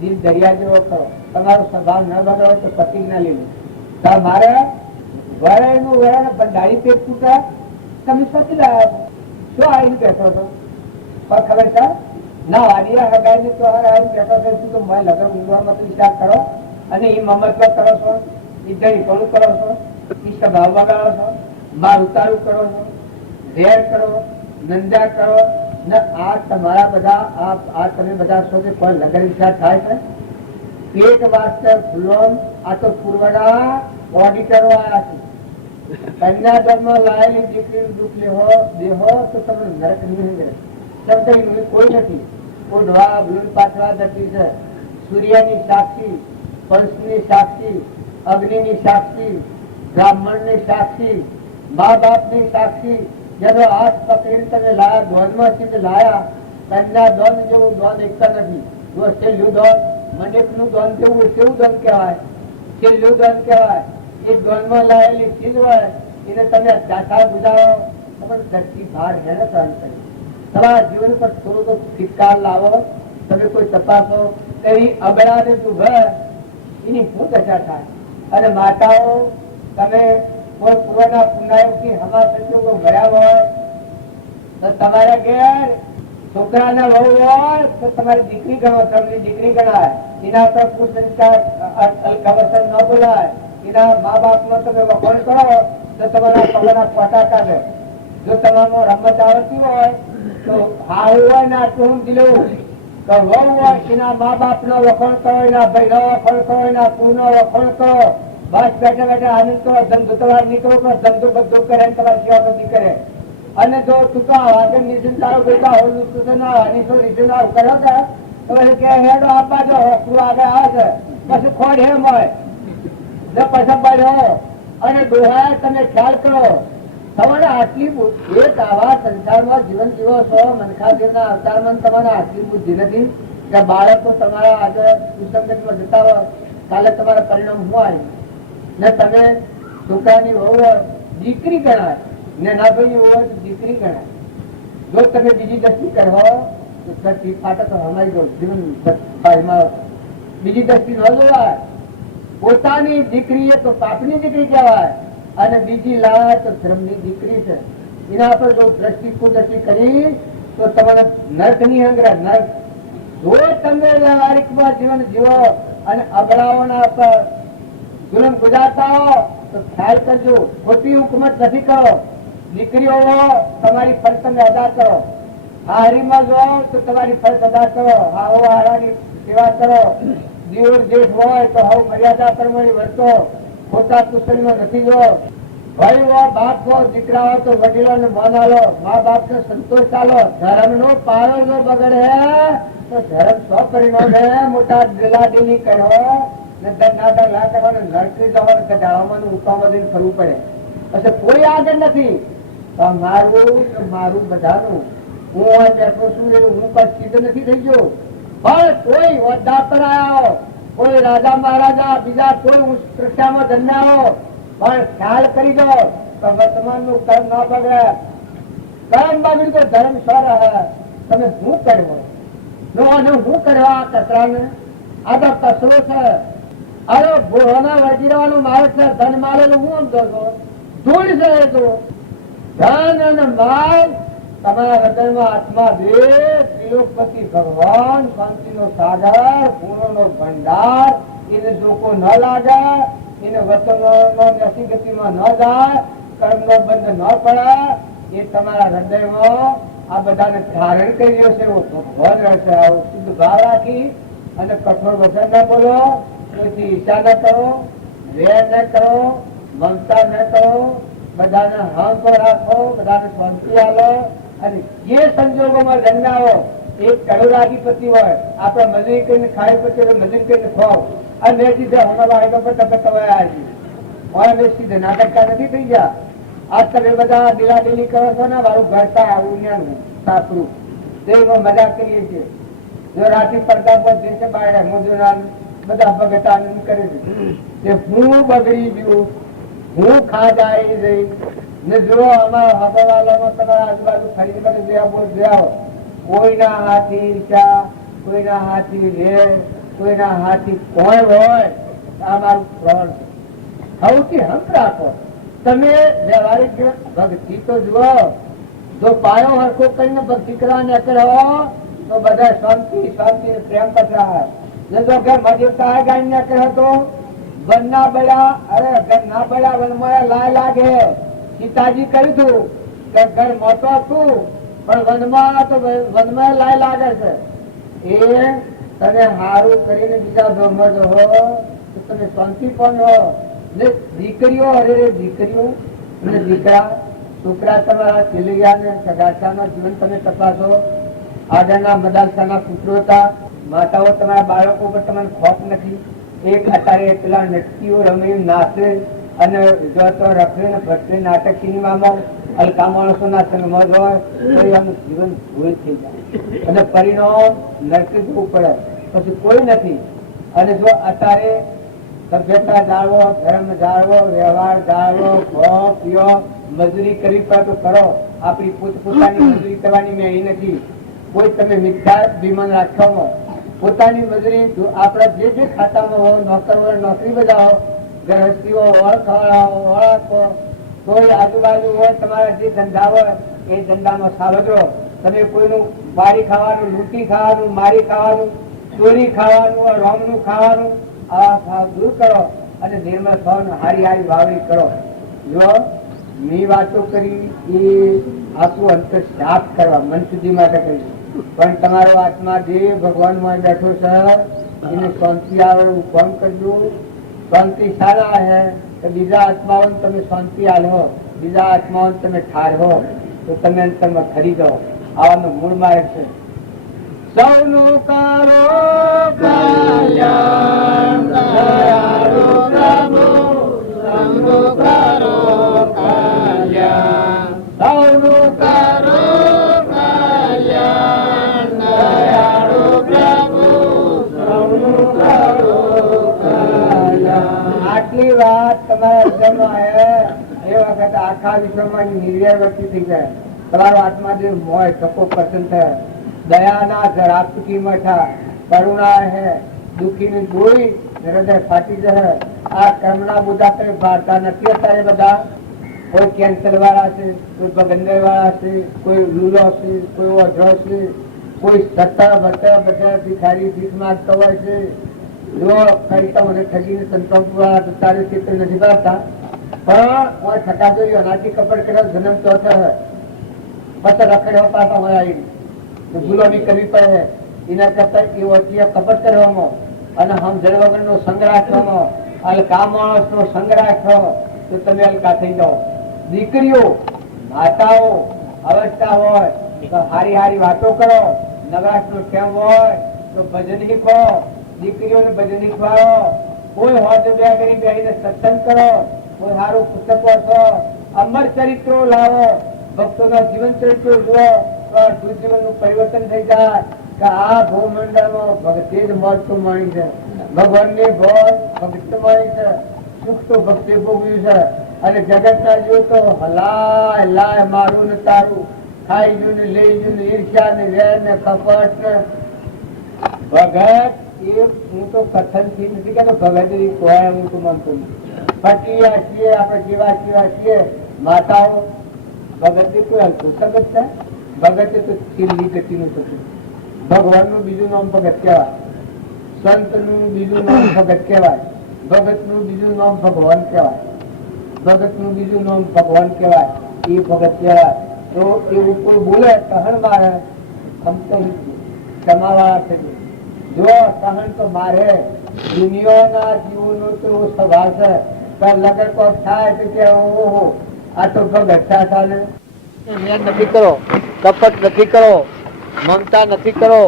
દિલ દરિયા જેવો કરો. તમારો સ્વભાવ ન બગડો તો પ્રતિજ્ઞા લેવી. તમારે વરણનું વરણ બંધારી પેટ ફૂટા તમે શકી લાયા શું આવીને બેઠો હતો ખબર છે ના વાડિયા હગાઈને તો આવીને બેઠો છો શું તો લગ્ન ઊંઘવામાં તો વિચાર કરો અને એ મમત્વ કરો છો, એ દહીપણું કરો છો, એ સ્વભાવ બગાડો છો, માર ઉતારું કરો છો, ઝેર કરો, નંદા કરો ને આ તમારા બધા આ તમે બધા છો કે કોઈ લગ્ન વિચાર થાય છે. પેટ વાસ્તે ફૂલો આ તો પૂર્વના ઓડિટરો આવ્યા છે. કન્યાદાનમાં લાયેલી દીકરીનું દુઃખ દેહો તો તમે નરક નહીં કરે. શબ્દ કોઈ નથી. ઓઢવા ભૂલ પાછવા દટી છે. સૂર્યની સાક્ષી, પંચની સાક્ષી, અગ્નિની સાક્ષી, બ્રાહ્મણની સાક્ષી, મા બાપની સાક્ષી. જેનો હાથ પકડીને તમે લાયા ધોનમાં સિદ્ધ લાયા. કન્યા દોન જેવું દોન એક નથી. જો છેલ્લું દોન મંડપ નું દોન કેવું કેવું દોન કહેવાય, છેલ્લું દોન કહેવાય. એ દોનમાં લાયેલી ચીજ હોય એને તમે દાખા ગુજારો તમારે ધરતી બહાર હેને સહન કરી. તમારા જીવન પર થોડો તો ફિટકાર લાવો. તમે કોઈ તપાસો એવી અબળાને તું ઘર એની શું દશા થાય. અને માતાઓ તમે કોઈ પૂર્વના પુનાયોગથી હમા સંજોગો ભર્યા હોય તો તમારા ઘેર છોકરાના વહુ હોય તો તમારી દીકરી ગણો, તમને દીકરી ગણાય. એના પર કુસંસ્કાર અલકવસન ન બોલાય. એના મા બાપ નો તમે વખોણ કરો તો તમારા પગના ફોટા કાઢે. જો તમારામાં રમત આવતી હોય તો હાવ હોય ને આટલું સમજી લેવું તો વહુ હોય એના મા બાપ નો વખોણ કરો, એના ભાઈ નો વખોણ કરો, એના કુળ નો વખોણ કરો. બસ બેઠા બેઠા આનંદ કરો, ધંધો તમારે નીકળો કરો, ધંધો બધો કરે તમારી સેવા બધી કરે. અને જો તું તો આગળ નિશ્ચિત તારો બેટા હોય તું તો ના અનીસો રીતિ ના કર્યો કે તો પછી કે હેડો આપવા જો તું આગળ આવે છે પછી ખોડ હેમ હોય ને પછી પડ્યો અને ડોહા તમે ખ્યાલ કરો તમારે આટલી એક આવા સંસારમાં જીવન જીવો છો મનખાદેવના અવતારમાં તમારે આટલી બુદ્ધિ નથી કે બાળકો તમારા આજે સુસંગતમાં જતા હોય કાલે તમારા પરિણામ શું આવ્યું ને તમે છોકરાની વહુ દીકરી ગણાય ને ના ભાઈ હોય તો દીકરી ગણાય જો તમે બીજી દ્રષ્ટિ કરો તો દ્રષ્ટિ ફાટે તો અમારી જો જીવન બીજી દ્રષ્ટિ ન જોવાય પોતાની દીકરી એ તો પાપની દીકરી કહેવાય અને બીજી લાય તો ધર્મની દીકરી છે એના પર જો દ્રષ્ટિ કુદ્રષ્ટિ કરી તો તમારે નર્ક ની અંગ્રેજ નર્ક જો તમે વ્યવહારિકમાં જીવન જીવો અને અબળાઓના પર જુલમ ગુજારતા હો તો ખ્યાલ કરજો ખોટી હુકુમત નથી કરો દીકરીઓ તમારી ફરજ તમે અદા કરો હારીમાં જો તો તમારી ફરજ અદા કરો હાઓ હારાની સેવા કરો દીવર જેઠ હોય તો હવે મર્યાદા પ્રમાણે વર્તો ખોટા પુસ્તકમાં નથી જો ભાઈ હો બાપ હો દીકરા હો તો વડીલોને માન આલો મા બાપ ને સંતોષ ચાલો ધર્મ નો પારો જો બગડે તો ધર્મ સ્વ પરિણામ મોટા દિલાદીની કરો ને નાટક ના કરવાનું નરકી જવાનું ગધાડામાં ઉપામાં ફરવું પડે પછી કોઈ આગળ નથી મારું બધાનું હું બેઠો છું હું કઈ સિદ્ધ નથી થઈ ગયો પણ કોઈ હોદ્દા પર આવ્યો કોઈ રાજા મહારાજા બીજા કોઈ સૃષ્ટામાં જન્મ્યા પણ ખ્યાલ કરી દો તો વર્તમાન નું કર્મ ના બગડે કર્મ બગડ્યું તો ધર્મ સ્વ રહે તમે શું કરવો હું કરવા કચરાને આ તો કચરો છે અરે ભોળાના વળગી રહેવાનું મારે છે ધન મારેલું હું સમજો છો ધૂળ છે એ તો ધન અને માલ તમારા હૃદયમાં આત્મા બે ત્રિલોકપતિ ભગવાન શાંતિનો સાગર ગુણોનો ભંડાર એને જોકો ન લાગે એને વચનો નસી ગતિમાં ન જાય કર્મનો બંધ ન પડે એ તમારા હૃદયમાં આ બધાને ધારણ કરી રહ્યો છે એવો ભગવાન રહેશે આવો શુદ્ધ ભાવ રાખી અને કઠોર વચન ન બોલો કોઈથી ઈચ્છા ન કરો વેર ન કરો મમતા ન કરો બધાને હાંકો રાખો બધાને શાંતિ આલો અને જે સંજોગોમાં જન્માવો એક કરોડાધિપતિ હોય આપણે મજૂરી કરીને ખાઈ પછી મજૂરી કરીને ખાવ અને મેં સીધે હમણાં સીધે નાટકતા નથી થઈ ગયા આજ તમે બધા દિલાદિલી કરો છો ને મારું ઘરતા આવું સાપરું તેમાં મજા કરીએ છીએ જો રાતે પડદા પર દેશે બાળે મજૂરા બધા બગટા કરે છે હું બગડી ગયું હું ખાજાઈ જઈ ને જો અમારા હવાલામાં તમારા આજુબાજુ ફરી જોયા કોઈના હાથી ઈર્ષા કોઈના હાથી રે કોઈના હાથી કોઈ હોય આ મારું પ્રવણ છે સૌથી હંક રાખો તમે વ્યવહારિક ભક્તિ તો જુઓ જો પાયો હરખો કરીને ભક્તિ કરવા નીકળો તો બધા શાંતિ શાંતિ પ્રેમ પથરા જો ઘર મજૂરતા ગાડી નીકળ્યો તો વન ના બળ્યા અરે ઘર ના બળ્યા વનમાં લાય લાગે સીતાજી કહ્યું તું કે ઘર મોટો હતું પણ વનમાં તો વનમાં લાય લાગે છે એ તમે સારું કરીને બીજા બ્રહ્મજ હો તો તમે શાંતિ પણ હો ને દીકરીઓ અરે દીકરીઓ અને દીકરા છોકરા તમારા છેલ્લિયા ને સગાસાના જીવન તમે તપાસો આગળના મદાલસાના પુત્રો હતા માતાઓ તમારા બાળકો પર તમને ખોફ નથી એક અત્યારે પેલા નટકીઓ રમી નાચે અને જો તો રખડે ને ભટકે નાટક સિનેમામાં હલકા માણસોના સંગમાં હોય તો એનું જીવન ભૂલ થઈ જાય અને પરિણામ નરકી જવું પડે પછી કોઈ નથી અને જો અત્યારે સભ્યતા જાળવો ધર્મ જાળવો વ્યવહાર જાળવો ખો પીઓ મજૂરી કરવી પડે તો કરો આપણી પોતપોતાની મજૂરી કરવાની મેં એ નથી કોઈ તમે મિથ્યા વિમાન રાખવામાં પોતાની મજૂરી આપણા જે ખાતામાં હોય નોકર હોય નોકરી બજાવો ગૃહસ્થીઓ ઓળખો કોઈ આજુબાજુ હોય તમારા જે ધંધા હોય એ ધંધામાં સાવજો તમે કોઈનું બારી ખાવાનું લૂંટી ખાવાનું મારી ખાવાનું ચોરી ખાવાનું રોમનું ખાવાનું આ ભાવ દૂર કરો અને નિર્મળ ભાવનું હારી હારી વાવણી કરો જો મેં વાતો કરી એ આખું અંતર સાફ કરવા મન સુધી માટે કરી પણ તમારો આત્મા જે ભગવાનમાં બેઠો છે એને શાંતિ આવે એવું કામ કરજો શાંતિ સારા હે તો બીજા આત્માઓને તમે શાંતિ આલો બીજા આત્માઓને તમે ઠાર હો તો તમે અંતરમાં ખરી જાઓ. આવાનો મૂળ માર્ગ છે. સૌનું કરો કલ્યાણ, દયાળુ પ્રભુ સૌનું કરો કલ્યાણ, સૌનું કરો કલ્યાણ, દયાળુ પ્રભુ સૌનું કરો કલ્યાણ. આટલી વાત તમારા હૃદયમાં આવે એ વખત આખા વિશ્વમાં નિર્વ્યવસ્થિત થઈ જાય. તમારો આત્મા જે મોય ટકો પસંદ થાય. દયાના જરાપકી મઠા, કરુણા હે દુઃખી ની ગોળી હૃદય ફાટી જાય. આ કર્મના બુધા કઈ ભારતા નથી અત્યારે બધા. કોઈ કેન્સર વાળા છે, કોઈ બગંદર વાળા છે, કોઈ લૂલો છે, કોઈ ઓઢો છે, કોઈ સત્તા બધા બધા ભિખારી ભીખ માંગતો હોય છે. જો કઈ તો મને ઠગીને સંતોષ વાળા તારે ચિત્ર નથી ભરતા, પણ છટા જોયું અનાથી કપડ કર્યો જન્મ ચોથો હોય પછી રખડ્યો પાછા હોય આવી ભૂલો બી કરવી પડે. એના કરતા એ વચ્ચે કપટ કરવામાં અને સમજણ વગર નો સંગ રાખવામાં, અલકા માણસ નો સંગ રાખો તો તમે અલકા થઈ જાઓ. દીકરીઓ માતાઓ અવસ્થા હોય તો હારી હારી વાતો કરો. નવરાશ નો ટેમ હોય તો ભજન શીખો, દીકરીઓને ભજન શીખવાડો. કોઈ હોય તો બે કરી બેસીને સત્સંગ કરો, કોઈ સારું પુસ્તક વાંચો, અમર ચરિત્રો લાવો, ભક્તોના જીવન ચરિત્રો જુઓ. જીવન નું પરિવર્તન થઈ જાય કે આ ભૂમંડળમાં ભક્તિ જ મળતું મળી છે. ભગવાન ની ભક્ત મળી છે, સુખ તો ભક્તિ ભોગવ્યું છે. અને જગત ના જીવ તો હલાય લાય મારું ને તારું, ખાઈ જુ ને લઈ જુ ને ઈર્ષ્યા ને વેર ને કપટ ને ભગત. એ હું તો કથન થી નથી કેતો ભગત કોઈ હું તો માનતો નથી. ફટીયા છીએ આપણે જેવા જેવા છીએ. માતાઓ ભગત ની કોઈ હલકું સગત છે. ભગત તો છેલ્લી ગતિ નું થતું. ભગવાન નું બીજું નામ ભગત કહેવાય, સંત નું બીજું નામ ભગત કહેવાય, ભગત નું બીજું નામ ભગવાન કહેવાય, ભગત નું બીજું નામ ભગવાન કહેવાય. એ ભગત કહેવાય. તો એવું કોઈ બોલે સહન મારે આમ તો ક્ષમાવાળા થશે. જો સહન તો મારે દુનિયાના જીવોનો તો એવો સ્વભાવ છે. લગન કોક થાય તો કે ઓહો આ તો ભગત થાય. નથી કરો, કપટ નથી કરો, મમતા નથી કરો,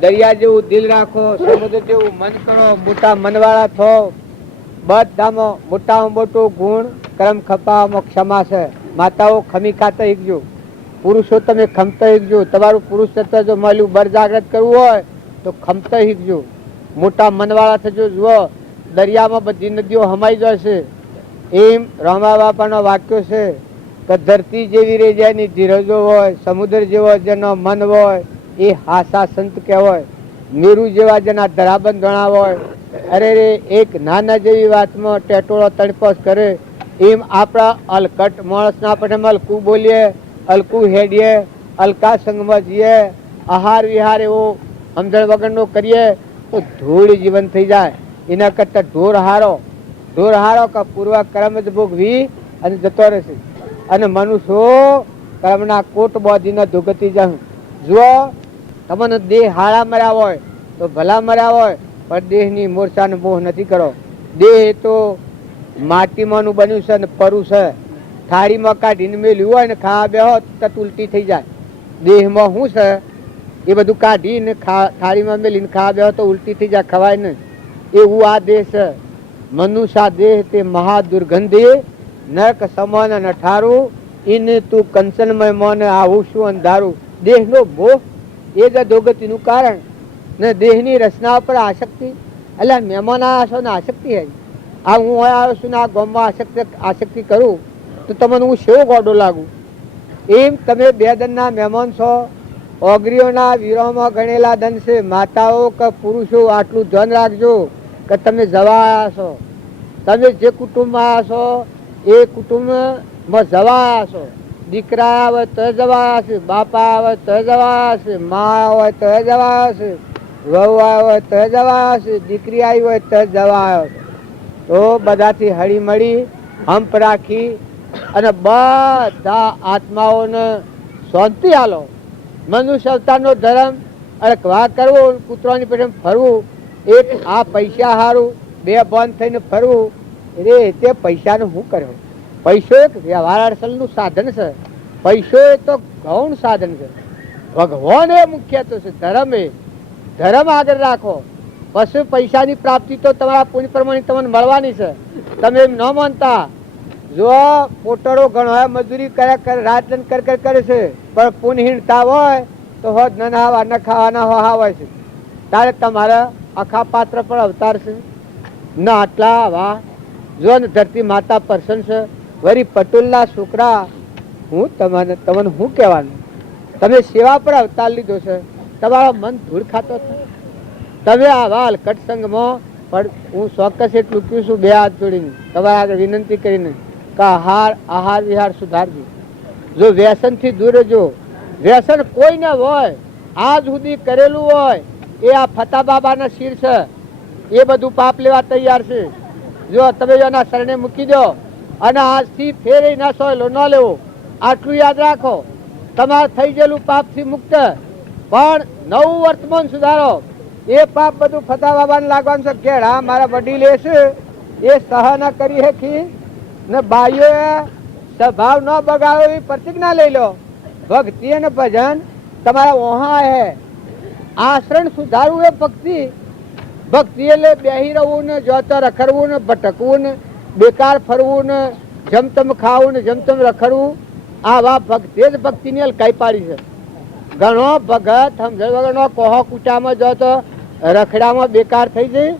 દરિયા જેવું દિલ રાખો, સમુદ્ર જેવું મન કરો, મોટા મનવાળા થો. બધામાં મોટામાં મોટું ગુણ કર્મ ખપાવવામાં ક્ષમા છે. માતાઓ ખમી ખાતા શીખજો, પુરુષો તમે ખમતા શીખજો. તમારું પુરુષ તત્વ જો મળ્યું બર જાગ્રત કરવું હોય તો ખમતા શીખજો, મોટા મનવાળા થજો. જુઓ દરિયામાં બધી નદીઓ હમાઈ જશે. એમ રામા બાપાનો વાક્યો છે કે ધરતી જેવી રે જેની ધીરજો હોય, સમુદ્ર જેવો જેનો મન હોય એ હાસા સંત કહેવાય. મેરુ જેવા જેના ધરાબંધ ગણા હોય. અરે રે એક નાના જેવી વાતમાં ટેટોળો તડપસ કરે. એમ આપણા અલકટ માણસના આપણે અલકું બોલીએ, અલકું હેડીએ, અલકા સંગમાં જઈએ, આહાર વિહાર એવો સમજણ વગરનો કરીએ તો ધૂળ જીવન થઈ જાય. એના કરતા ઢોર હારો કે પૂર્વ કર્મ જ ભોગવી અને જતો રહેશે. અને મનુષ્યો કર્મના કોટ બાંધીને ધોગતી જાય. જુઓ તમને દેહ હાળા મર્યા હોય તો ભલા મર્યા હોય, પણ દેહની મૂર્છાનો મોહ નથી કરો. દેહ તો માટીમાંનું બન્યું છે ને પરું છે. થાળીમાં કાઢીને મેલ્યું હોય ને ખાવા બેહો તો ઉલટી થઈ જાય. દેહમાં શું છે એ બધું કાઢીને થાળીમાં મેલીને ખાવા બેહો તો ઉલટી થઈ જાય, ખવાય નહીં. એવું આ દેહ છે. મનુષ્ય દેહ તે મહાદુર્ગંધી નરક સમાન અને ઠારું. એને તું કંચનમય મોને આવું શું અંધારું. દેહનો મોહ એ જ અધોગતિનું કારણ ને દેહની રચના પર આસક્તિ. એટલે મહેમાન આવ્યા છો ને આસક્તિ હે. આ હું આવ્યો છું ને આ ગામમાં આસક્તિ કરું તો તમને હું સેવો ગોડો લાગુ. એમ તમે બે દનના મહેમાન છો. ઓગરીઓના વીરોમાં ગણેલા દન છે. માતાઓ કે પુરુષો આટલું ધ્યાન રાખજો કે તમે જવા આવ્યા છો. તમે જે કુટુંબમાં આવ્યા છો એ કુટુંબમાં જવા આવ્યા છો. દીકરા આવે તો જવા આવ્યા છે, બાપા આવે તો જવા આવ્યા છે, મા આવે તો જવા આવ્યા છે, વહુ આવે તો જવા આવ્યા છે, દીકરી આવી હોય તો જવા આવ્યો છે. તો બધાથી હળી મળી હંપ રાખી અને બધા આત્માઓને શાંતિ આલો. મનુષ્ય અવતારનો ધર્મ અરે વાહ કરવો, કૂતરાની પેટે ફરવું, એક આ પૈસા હારું બે બંધ થઈને ફરવું. રે તે પૈસાનું શું કર્યું? પૈસો એક વ્યવહાર અડસલનું સાધન છે, પૈસો એ તો ગૌણ સાધન છે, ભગવાન એ મુખ્ય તો છે, ધર્મ એ ધર્મ આગળ રાખો, પછી પૈસાની પ્રાપ્તિ તો તમારા પુણ્ય પ્રમાણે તમને મળવાની છે. તમે એમ ન માનતા, જો પોટરો ઘણો મજૂરી કરે રાત કરે છે, પણ પુણ્યહીનતા હોય તો હોજ ન નાવા ન ખાવાના હોય છે, તારે તમારા આખા પાત્ર પર અવતાર છે ન આટલા આવા. જો ને ધરતી માતા પ્રસન્ન છે, વરી પટોલના છોકરા, હું તમને શું કહેવાનું, તમે સેવા પર અવતાર લીધો છે, તમારો મન ધૂળ ખાતો છે. તમે આવા હલકટ સંઘમાં પણ હું ચોક્કસ એટલું કહું છું, બે હાથ જોડીને તમારા આગળ વિનંતી કરીને કે આહાર વિહાર સુધારજો. જો વ્યસનથી દૂર રહેજો. વ્યસન કોઈ ન હોય, આજ સુધી કરેલું હોય એ આ ફતા બાબાના શિર છે, એ બધું પાપ લેવા તૈયાર છે. જો તમે એના શરણે મૂકી દો અને આજથી ફેરી ન સોયલો ન લેવો, આટલું યાદ રાખો. તમારે થઈ ગયેલું પાપથી મુક્ત, પણ નવું વર્તમાન સુધારો. એ પાપ બધું ફતા બાબાને લાગવાનું છે. કે હા મારા વડીલે છે એ સહ ન કરી શકી ને બાઈઓએ સ્વભાવ ન બગાડો એવી પ્રતિજ્ઞા લઈ લો. ભક્તિ અને ભજન તમારા ઓહા હે. આચરણ સુધારવું એ ભક્તિ. ભક્તિ એટલે બેહી રહેવું ને જોતા રખડવું ને ભટકવું ને બેકાર ફરવું ને જમતમ ખાવું ને જમતમ રખડવું, આવા ભક્તિ જ ભક્તિની હલકાઈ પાડી છે. ઘણો ભગત સમજણ વગરનો કોહો કૂચામાં જતો રખડામાં બેકાર થઈ જાય.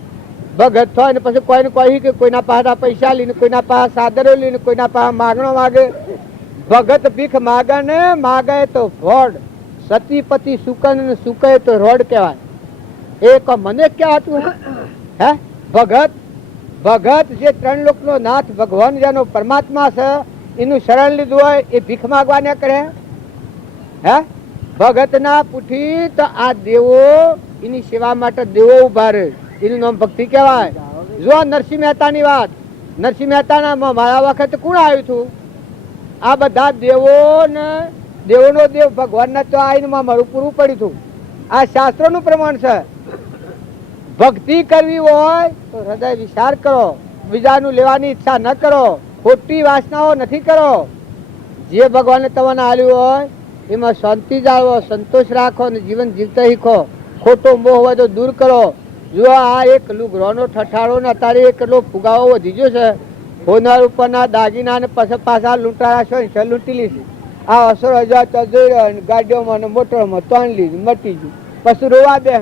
ભગત થાય ને પછી કોઈને કહી કે કોઈના પાસે પૈસા લઈને, કોઈના પાસે સાદરો લઈને, કોઈના પાસે માગણો માગે. ભગત ભીખ માગે ને માગે તો રોડ, સતીપતિ સુકન ને સુકે તો રોડ કહેવાય. એ મને કહેવાતું હે ભગત જે ત્રણ લોકનો નાથ ભગવાન જેનો પરમાત્મા છે, એનું શરણ લીધું હોય એ ભીખ માગવા ને કરે. હે ભગત ના પૂઠી તો આ દેવો એની સેવા માટે દેવો ઉભા રહે, એનું નામ ભક્તિ કહેવાય. જો નરસિંહ મહેતાની વાત, નરસિંહ મહેતાના મારા વખતે કોણ આવ્યું હતું? આ બધા દેવોનો દેવ ભગવાનના તો આઈને મારું પૂરું પડ્યું હતું. આ શાસ્ત્રોનું પ્રમાણ છે. ભક્તિ કરવી હોય તો હૃદય વિચાર કરો, બીજાનું લેવાની ઈચ્છા ન કરો, ખોટી વાસનાઓ નથી કરો. જે ભગવાને તમને આલ્યું હોય એમાં શાંતિ જાળવો, સંતોષ રાખો અને જીવન જીવતા શીખો. ખોટો મોહ હોય તો દૂર કરો. જો આ એક લુગરોનો ઠઠાળો ને અત્યારે એટલો ફુગાવો વધી ગયો છે, હોનાર ઉપરના દાગીના ને પછી પાછા લૂંટારા છો લૂંટી લીધી. આ અસર હજાર ગાડીઓમાં ને મોટરોમાં તોણ લીધી, મટી ગયું. પછી રોવા દે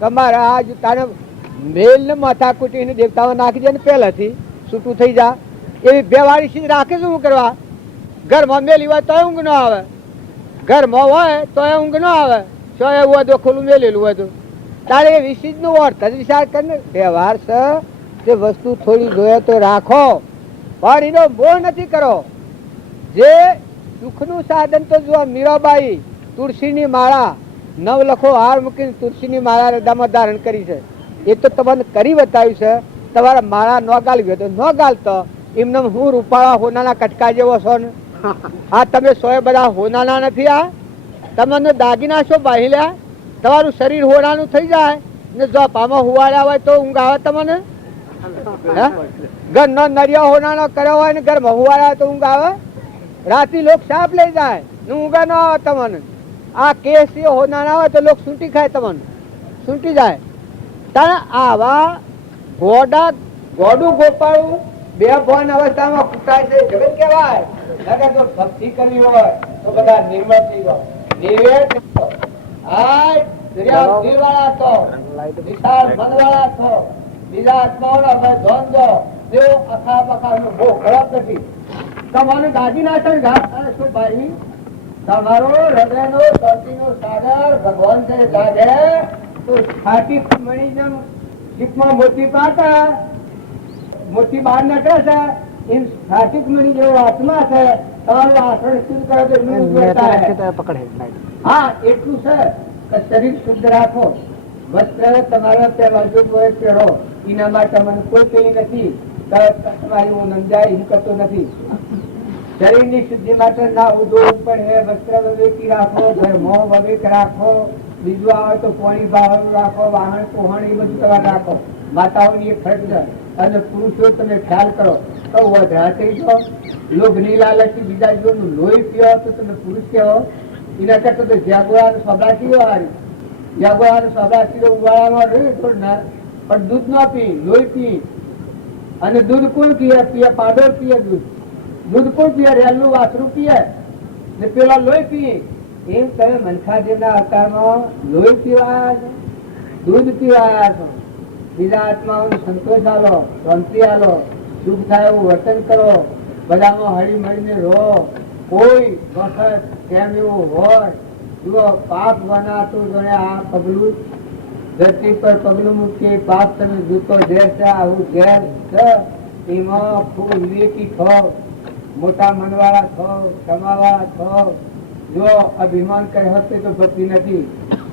તમારા આજ તારે મેલ ને માથા કૂટીને દેવતાઓ નાખી દે ને પહેલાથી છૂટું થઈ જા. એવી બે વાળી ચીજ રાખે શું કરવા? ઘરમાં મેલી હોય તો ઊંઘ ન આવે, ઘરમાં હોય તો ઊંઘ ન આવે. શું એવું હોય તો ખોલું મેલેલું હોય તો તારે એ વિશીજ નું વર્ત જ વિચાર કરીને વ્યવહાર છે તે વસ્તુ થોડી જોઈએ તો રાખો, પણ એનો મોહ નથી કરો. જે સુખનું સાધન તો જો મીરાબાઈ તુલસીની માળા 9 લખો હાર મૂકીને તુલસીની માળા હૃદયમાં ધારણ કરી છે. એ તો તમને કરી બતાવ્યું છે. તમારા માળા ન ગાલવી તો ન ગાલતો. એમને હું રૂપાળા હોનાના કટકા જેવો છો ને, આ તમે સોએ બધા હોનાના નથી. આ તમને દાગીના છો બાહી લ્યા, તમારું શરીર હોનાનું થઈ જાય ને જો પામાં હુવાડ્યા હોય તો ઊંઘ આવે તમને? ઘરનો નરિયા હોનાનો કર્યો હોય ને ઘરમાં હુવાડ્યા હોય તો ઊંઘ આવે? રાતી લોક સાપ લઈ જાય ને ઊંઘા ન આવે તમને. આ કેસ એ હોનાના હોય તો લોક સૂંટી ખાય, તમને સૂંટી જાય. તારે આવા ગોડું ગોપાળું બે ભવન અવસ્થામાં કૂટાય છે જગત કહેવાય. જો ભક્તિ કરવી હોય તો બધા નિર્મળ થઈ જાઓ. નિવેદ દિલવાળા છો, વિશાળ મનવાળા છો, બીજા આત્માઓના ધન દો. તેઓ અખા બખાનો બહુ ખરાબ નથી. તમારું દાદી ના શું ભાઈ? તમારો હૃદયનો શાંતિનો સાગર ભગવાન છે જાગે તો છાતી મણી જેમ શીખમાં મોતી પાટા મોતી બહાર નીકળે છે એમ છાતી મણી જેવો આત્મા છે. તમારું આસન શુદ્ધ કરે તો પકડે. હા એટલું છે કે શરીર શુદ્ધ રાખો. વસ્ત્ર તમારા પહેરજો પહેરો, એના માટે મને કોઈ પેલી નથી તમારી હું નંદાય એમ કરતો નથી. શરીરની શુદ્ધિ માટે ના ઉદોગ પડે, વસ્ત્ર વિવેકી રાખો, ધર્મો વિવેક રાખો, બીજું આવે તો પાણી ભાવ રાખો, વાહન કોહણ એ બધું તમારે રાખો. માતાઓની એક ફરજ છે અને પુરુષો તમે ખ્યાલ કરો. તો વધરા થઈ જાઓ, લોભની લાલચથી બીજા જીવનનું લોહી પીવો તો તમે પુરુષ કહેવો. એના કરતા તો જાગવાનું સ્વભાવથી હારી. જાગવાનું સ્વભાવથી તો ઉવાળામાં રહ્યું થોડું ના, પણ દૂધ ન પી, લોહી પી. અને દૂધ કોણ પીએ? પીએ પાડો પીએ દૂધ. દૂધ કોણ પીએ? રેલનું વાસરું પીએ ને પેલા લોહી પીએ. એમ તમે મનખાદેવના અવતારમાં લોહી પીવાયા છો, દૂધ પીવાયા છો. બીજા આત્માઓને સંતોષ આલો, શાંતિ આલો, સુખ થાય એવું વર્તન કરો, બધામાં હળી મળીને રહો. કોઈ વખત કેમ એવું હોય જુઓ, પાપ બનાતું જોડે આ પગલું ધરતી પર પગલું મૂકી પાપ તમે જૂતો ઝેર છે, આવું ઝેર છે. એમાં ખૂબ વિવેકી થો, મોટા મનવાળા થો, ક્ષમાવાળા થો. જો અભિમાન કરે હશે તો ભક્તિ નથી.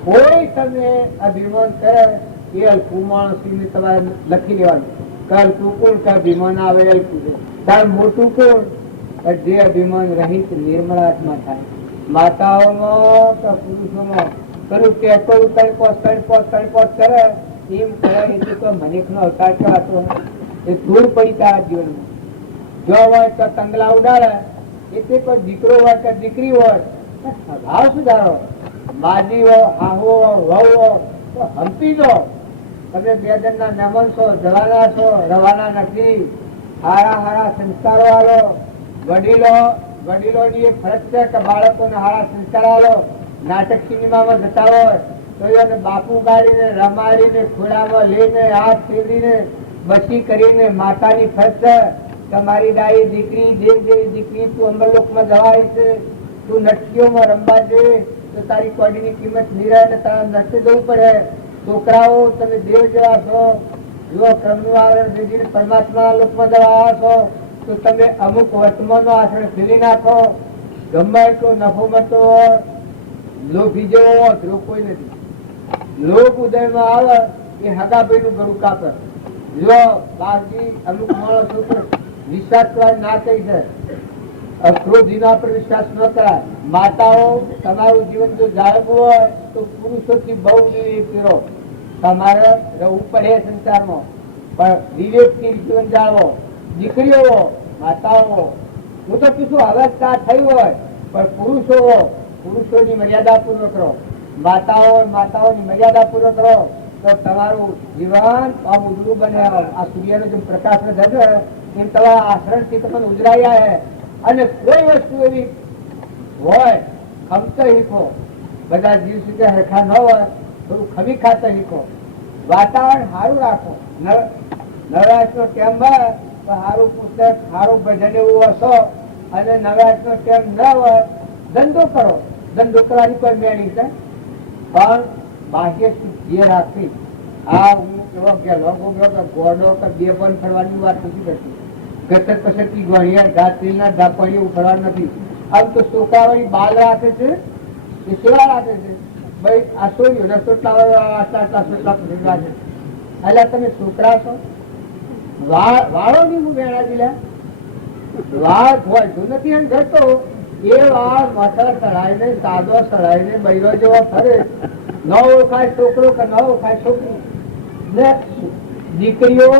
કોઈ તમે અભિમાન કરે એ અલ્પું માણસ તમારે લખી લેવાનું. અલ્પું કોણ કે અભિમાન આવે અલ્પું છે. તાર મોટું કોણ? જે અભિમાન રહિત નિર્મળ આત્મા થાય. માતાઓમાં કે પુરુષોમાં પેલું ટેકો તડપોસ કરે એમ કરે એટલે તો મનિકનો અવતાર કહેવાતો. એ ધૂળ પડી તારા જીવનમાં. જો હોય તો તંગલા ઉડાડે, એટલે કોઈ દીકરો હોય કે દીકરી હોય ભાવ સુધારો. માજી હો, હાહુ હો, વહુ હો તો હંપી દો. તમે બે જણના મહેમાન છો, જવાના છો, રવાના નથી. હારા હારા સંસ્કારો આલો. વડીલોની એક ફરજ છે કે બાળકોને હારા સંસ્કાર આલો. નાટક સિનેમામાં જતા હોય તો એને બાપુ ગાડીને રમાડીને ખોળામાં લઈને હાથ ફેરવીને બસી કરીને માતાની ફરજ છે. તમારી ડાઈ દીકરી જેવી દીકરી તું અમરલોકમાં જવાય છે, તું નટકીઓમાં રમવા જઈએ તો તારી કોડીની કિંમત નહીં રહે ને તારા નટકે જવું પડે. છોકરાઓ તમે દેવ જેવા છો, જો ક્રમનું આવરણ દીધીને પરમાત્મા લોકમાં જવા છો તો તમે અમુક વર્તમાનનો આશ્રય ફેરી નાખો. ગમે એટલો નફો મળતો હોય, લોભી જેવો અધરો કોઈ નથી. લોભ ઉદયમાં આવે એ હગાભાઈનું ગળું કાપે. જો બાપજી અમુક માણસો પર વિશ્વાસ કરવા ના કહી છે, ક્રોધીના પર વિશ્વાસ ન કરાય. માતાઓ તમારું જીવન જો જાળવવું હોય તો પુરુષોથી બહુ વિવેક કરો. તમારે રહેવું પડે સંસારમાં, પણ વિવેકથી જીવન જાળવો. દીકરીઓ, માતાઓ, હું તો પૂછું હવે સ્ટાર્ટ થયું હોય, પણ પુરુષોની મર્યાદા પૂર્ણ કરો. માતાઓની મર્યાદા પૂર્ણ કરો તો તમારું જીવન આમ ઉજળું બને. આ સૂર્યનો જેમ પ્રકાશ જશે એમ તમારા આચરણથી તમને ઉજરાઈ આવે. અને કોઈ વસ્તુ એવી હોય ખમતો શીખો. બધા જીવ સુધી હરખા ન હોય, થોડું ખમી ખાતા શીખો. વાતાવરણ સારું રાખો. નવરાશનો ટેમ હોય તો સારું પુસ્તક, સારું ભજન એવું હશો. અને નવરાશનો ટેમ ન હોય ધંધો કરો. ધંધો કરવાની કોઈ મેળી છે, પણ બાહ્ય શુદ્ધિ રાખવી. આ હું એવો ગેલો ગોડો કે બે પણ ફરવાની વાત નથી કરતી. ગતર પછડથી ગોળિયા ઘાસ તેલના ધાપડીઓ ઉફરવાનું નથી. આમ તો છોકરાઓની બાલ રાખે છે, એ સેવા રાખે છે. ભાઈ આ સોર્યું ને સોટલા પછડી રાખે. એટલે તમે છોકરા છો. વાળો ની હું વેણા દિલા વાળ હોય જો નથી એમ ઘટતો એ વાળ મથર સડાઈને સાદો સડાઈને બૈરો જેવો ફરે. ન ઓળખાય છોકરો કે ન ઓળખાય છોકરી. ને દીકરીઓ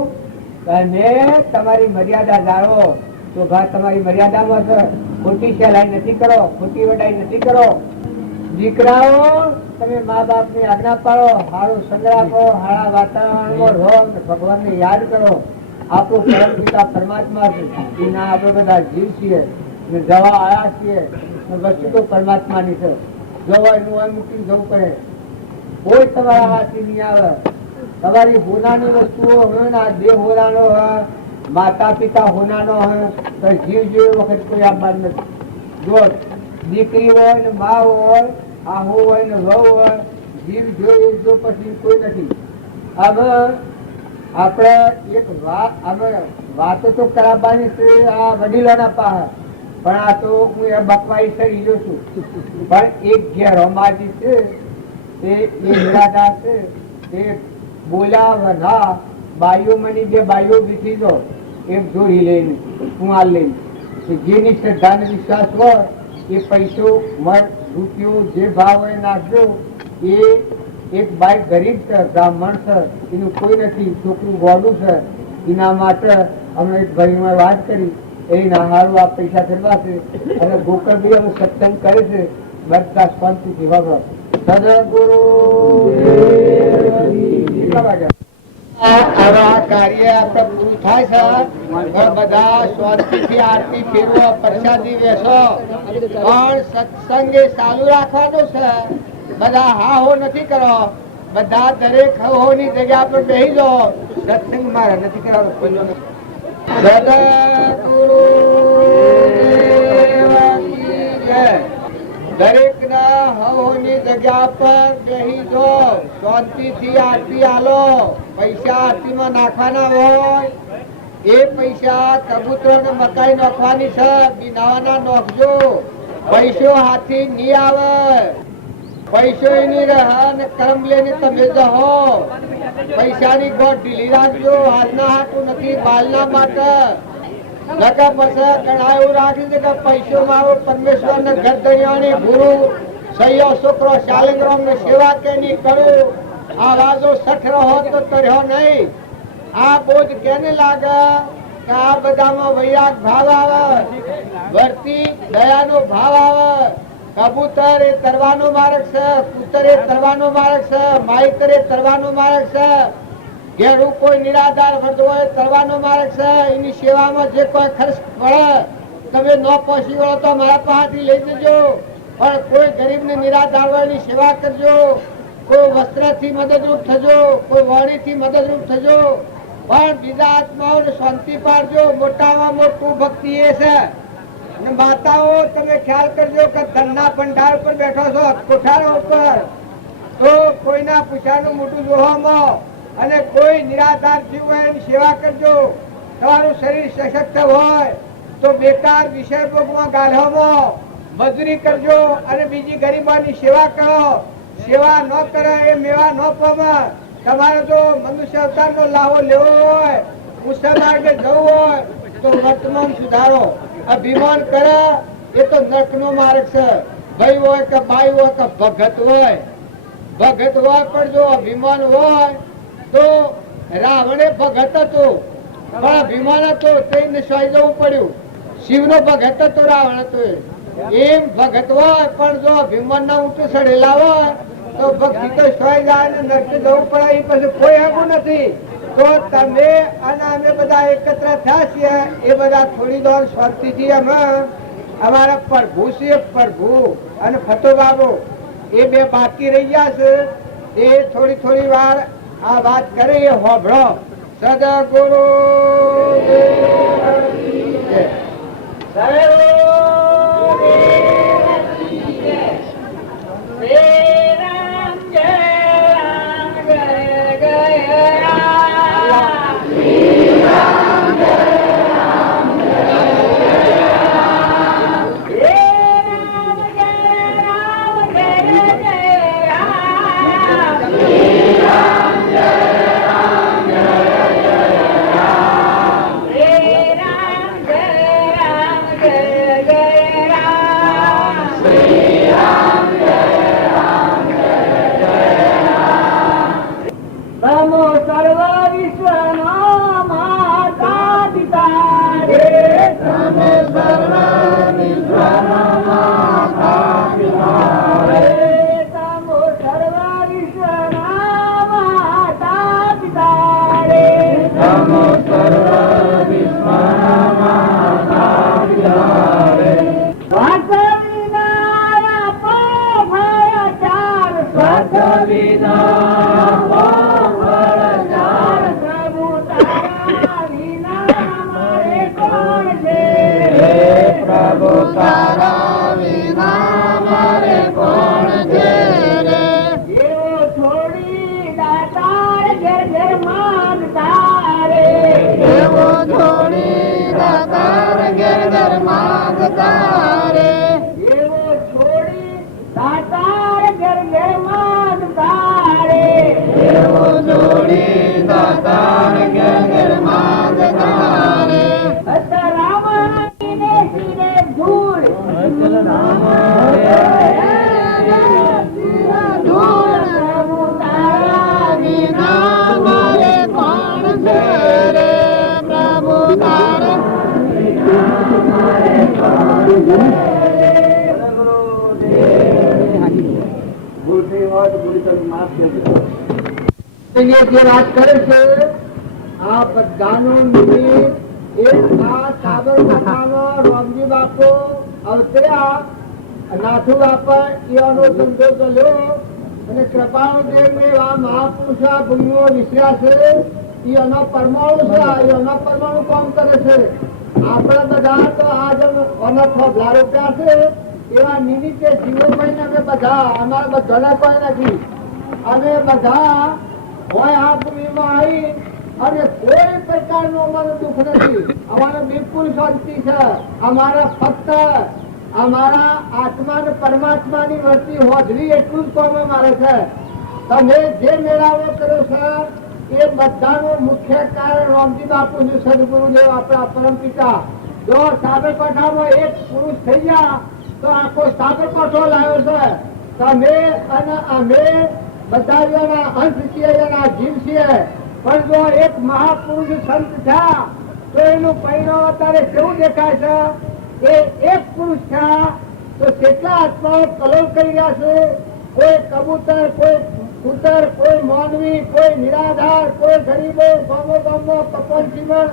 અને તમારી મર્યાદા જાળવો. તો ભાઈ તમારી મર્યાદામાં છે. ખોટી સહેલાઈ નથી કરો, ખોટી વડાઈ નથી કરો. દીકરાઓ તમે મા બાપ ની આજ્ઞા પાડો, સારું સંગ રાખો, સારા વાતાવરણમાં રહો, ભગવાન ને યાદ કરો. આપણું પરમ પિતા પરમાત્મા છે, એના આપણે બધા જીવ છીએ, જવા આવ્યા છીએ. વસ્તુ તો પરમાત્માની છે. જવા એનું મૂકીને જવું પડે. કોઈ તમારા હાથથી નહીં આવે. તમારી હોનાની વસ્તુઓ હોય ને, આ દેહ હોનાનો હોય, માતા પિતા હોનાનો હોય, તો જીવ જેવી વખત કોઈ આપવાનું નથી. જો દીકરી હોય ને મા હોય, આહુ હોય ને વહુ હોય, જીવ જોઈ જો પછી કોઈ નથી. હવે આપણે એક વાતો તો કરાવવાની છે આ વડીલોના પાસે, પણ આ તો હું એ બકવાઈ થઈ ગયો છું. પણ એક ઘેરો માજી છે તે નિરાધાર છે, તે બોલ્યા ના બાઈઓ મની બે બાઈઓ બીઠી દો એક જોડી લઈને કુંવાલ લઈને. જેની શ્રદ્ધા ને વિશ્વાસ હોય એ પૈસો રૂપિયો જે ભાવ હોય નાખજો. એ એક બાઈ ગરીબ છે, બ્રાહ્મણ છે, એનું કોઈ નથી, છોકરું ગોડું છે, એના માટે હમણાં એક ભાઈ વાત કરી એના હારું આ પૈસા કરવા છે અને ગોકળ બી અમે સત્સંગ કરે છે બધા શાંતિથી વાપરો. સદગુરુ આવા કાર્ય આપણે પૂરું થાય છે બધા શાંતિથી આરતી ફેરવો પ્રસાદી વેચો પણ સત્સંગ એ ચાલુ રાખવાનું છે. બધા હા હો નથી કરો. બધા દરેક હો ની જગ્યા પર બેસી જાઓ. સત્સંગ મારે નથી કરવાનો. દરેક ના હવની જગ્યા પર બેસી જાઓ. શાંતિથી આરતી આલો. પૈસા આરતીમાં નાખવાના હોય એ પૈસા કબૂતર ને મકાઈ નાખવાની છે. બિનાવાના નાખજો. પૈસો હાથી નહીં આવે. પૈસો એની રહે ને કર્મ લઈને તમે જહો. પૈસાની ગોળ ઢીલી રાખજો. હાલના હાટું નથી, બાલના માટે. નકા પછી ઘણા એવું રાખી છે કે પૈસો મારો પરમેશ્વર ને ઘર દરિયાની ગુરુ સૈયો છોકરો શાલિગ્રામ ને સેવા કે નહીં કરું. આ વાજો સઠ રહો તો તર્યો નહીં. આ બોધ કેને લાગે કે આ બધામાં વૈરાગ ભાવ આવે, વર્તી દયાનો ભાવ આવે. કબૂતર એ તરવાનો માર્ગ છે, કૂતર એ તરવાનો માર્ગ છે, માઈતર એ તરવાનો માર્ગ છે, ઘેરું કોઈ નિરાધાર ફરતો હોય તરવાનો માર્ગ છે. એની સેવામાં જે કોઈ ખર્ચ પડે તમે ન પહોંચી વળો તો મારા પાસેથી લઈ જજો. પણ કોઈ ગરીબ ને નિરાધાર હોય એની સેવા કરજો. કોઈ વસ્ત્રથી મદદરૂપ થજો, કોઈ વાણીથી મદદરૂપ થજો. પણ બીજા આત્માઓને શાંતિ પાડજો. મોટામાં મોટું ભક્તિ એ છે. અને માતાઓ તમે ખ્યાલ કરજો કે ધનના ભંડાર પર બેઠો છો, કોઠારો ઉપર, તો કોઈના પૂછાનું મોટું જોવામાં અને કોઈ નિરાધાર જીવ હોય એની સેવા કરજો. તમારું શરીર સશક્ત હોય તો બેકાર વિષય ભોગમાં ગાળવામાં મજૂરી કરજો અને બીજી ગરીબોની સેવા કરો. સેવા ન કરે એ મેવા ન પામે. તમારે જો મનુષ્ય અવતારનો લાવો લેવો હોય, ઉષા માર્ગે જવું હોય તો વર્તમાન સુધારો. અભિમાન કરે એ તો નર્કનો માર્ગ છે. ભાઈ હોય કે બાઈ હોય કે ભગત હોય, ભગત હોય પણ જો અભિમાન હોય તો રાવણે ભગત હતો પણ અભિમાન હતો તેને સહી જવું પડ્યું. શિવનો ભગત હતો, રાવણ હતો. એમ ભગત હોય પણ જો અભિમાન ના ઊંચું ચડેલા હોય તો ભક્તિ તો સહી જાય ને નરકે જવું પડે. એ પછી કોઈ આગું નથી. તો તમે અને અમે બધા એકત્ર થયા છીએ એ બધા થોડી દોર શાંતિથી અમે અમારા પ્રભુ છે, પ્રભુ અને ફતો બાબુ એ બે બાકી રહી ગયા છે. એ થોડી થોડી વાર આ વાત કરે એ હોભળો. સદગુરુ પ્રભુ જે વાત કરે છે આ બધાનું નિમિત્ત એક આ સાબરકાંઠામાં રામજી બાપુ અવતર્યા, નાથુ બાપા એવાનો સંતોષ લ્યો અને કૃપાળુદેવ ને આ મહાપુરુષ આ ભૂમિઓ વિશ્યા છે એનો પરમાણુ છે, એનો પરમાણુ કામ કરે છે. આપણે બધા તો આજ અનર્થ લારોપ્યા છે એવા નિમિત્તે જીવનભાઈ અમે બધા અમારા બધાને કોઈ નથી. અમે બધા હોય આ ભૂમિમાં આવી અને કોઈ પ્રકારનું અમારું દુઃખ નથી. અમારે બિલકુલ શાંતિ છે. અમારા ફક્ત અમારા આત્મા ને પરમાત્માની વસ્તી હોજરી એટલું જ કામ અમારે છે. તમે જે મેળાવો કર્યો છે એ બધાનું મુખ્ય કારણ રામજી બાપુ છે, સદગુરુદેવ આપણા પરમ પિતા. જો સાબરકાંઠામાં એક પુરુષ થઈ ગયા તો આખો સાબરકાંઠો લાવ્યો છે. તમે અને અમે બધા એના અંશ છીએ, એના જીવ છીએ. પણ જો એક મહાપુરુષ સંત થયા તો એનું પરિણામ અત્યારે કેવું દેખાય છે? એ એક પુરુષ થયા તો કેટલા આત્માઓ કલોલ કરી રહ્યા છે. કોઈ કબૂતર, કોઈ કૂતર, કોઈ માનવી, કોઈ નિરાધાર, કોઈ ગરીબો, ગામો ગામો કપોલસીમાં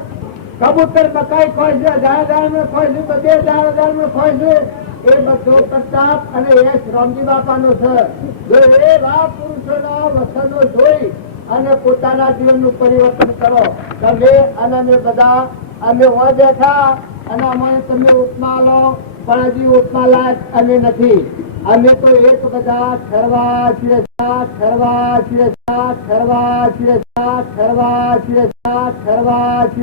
કબૂતર બકાઈ ખોય છે, દાળ ખોય છે, બધે દાળ ખોય છે. એ બધો પ્રતાપ અને યશ રામજી બાપાનો છે. જો એવા પુરુષોના વચનો જોઈ અને પોતાના જીવનનું પરિવર્તન કરો. તમે અને અમે બધા અમે હોય બેઠા અને અમારે તમે ઉપમા લો, પણ હજી ઉપમા લાયક અમે નથી. અમે તો એક બધા ઠરવા છીએ, ઠરવા છીએ, ઠરવા છીએ, ઠરવા છીએ, ઠરવા છીએ.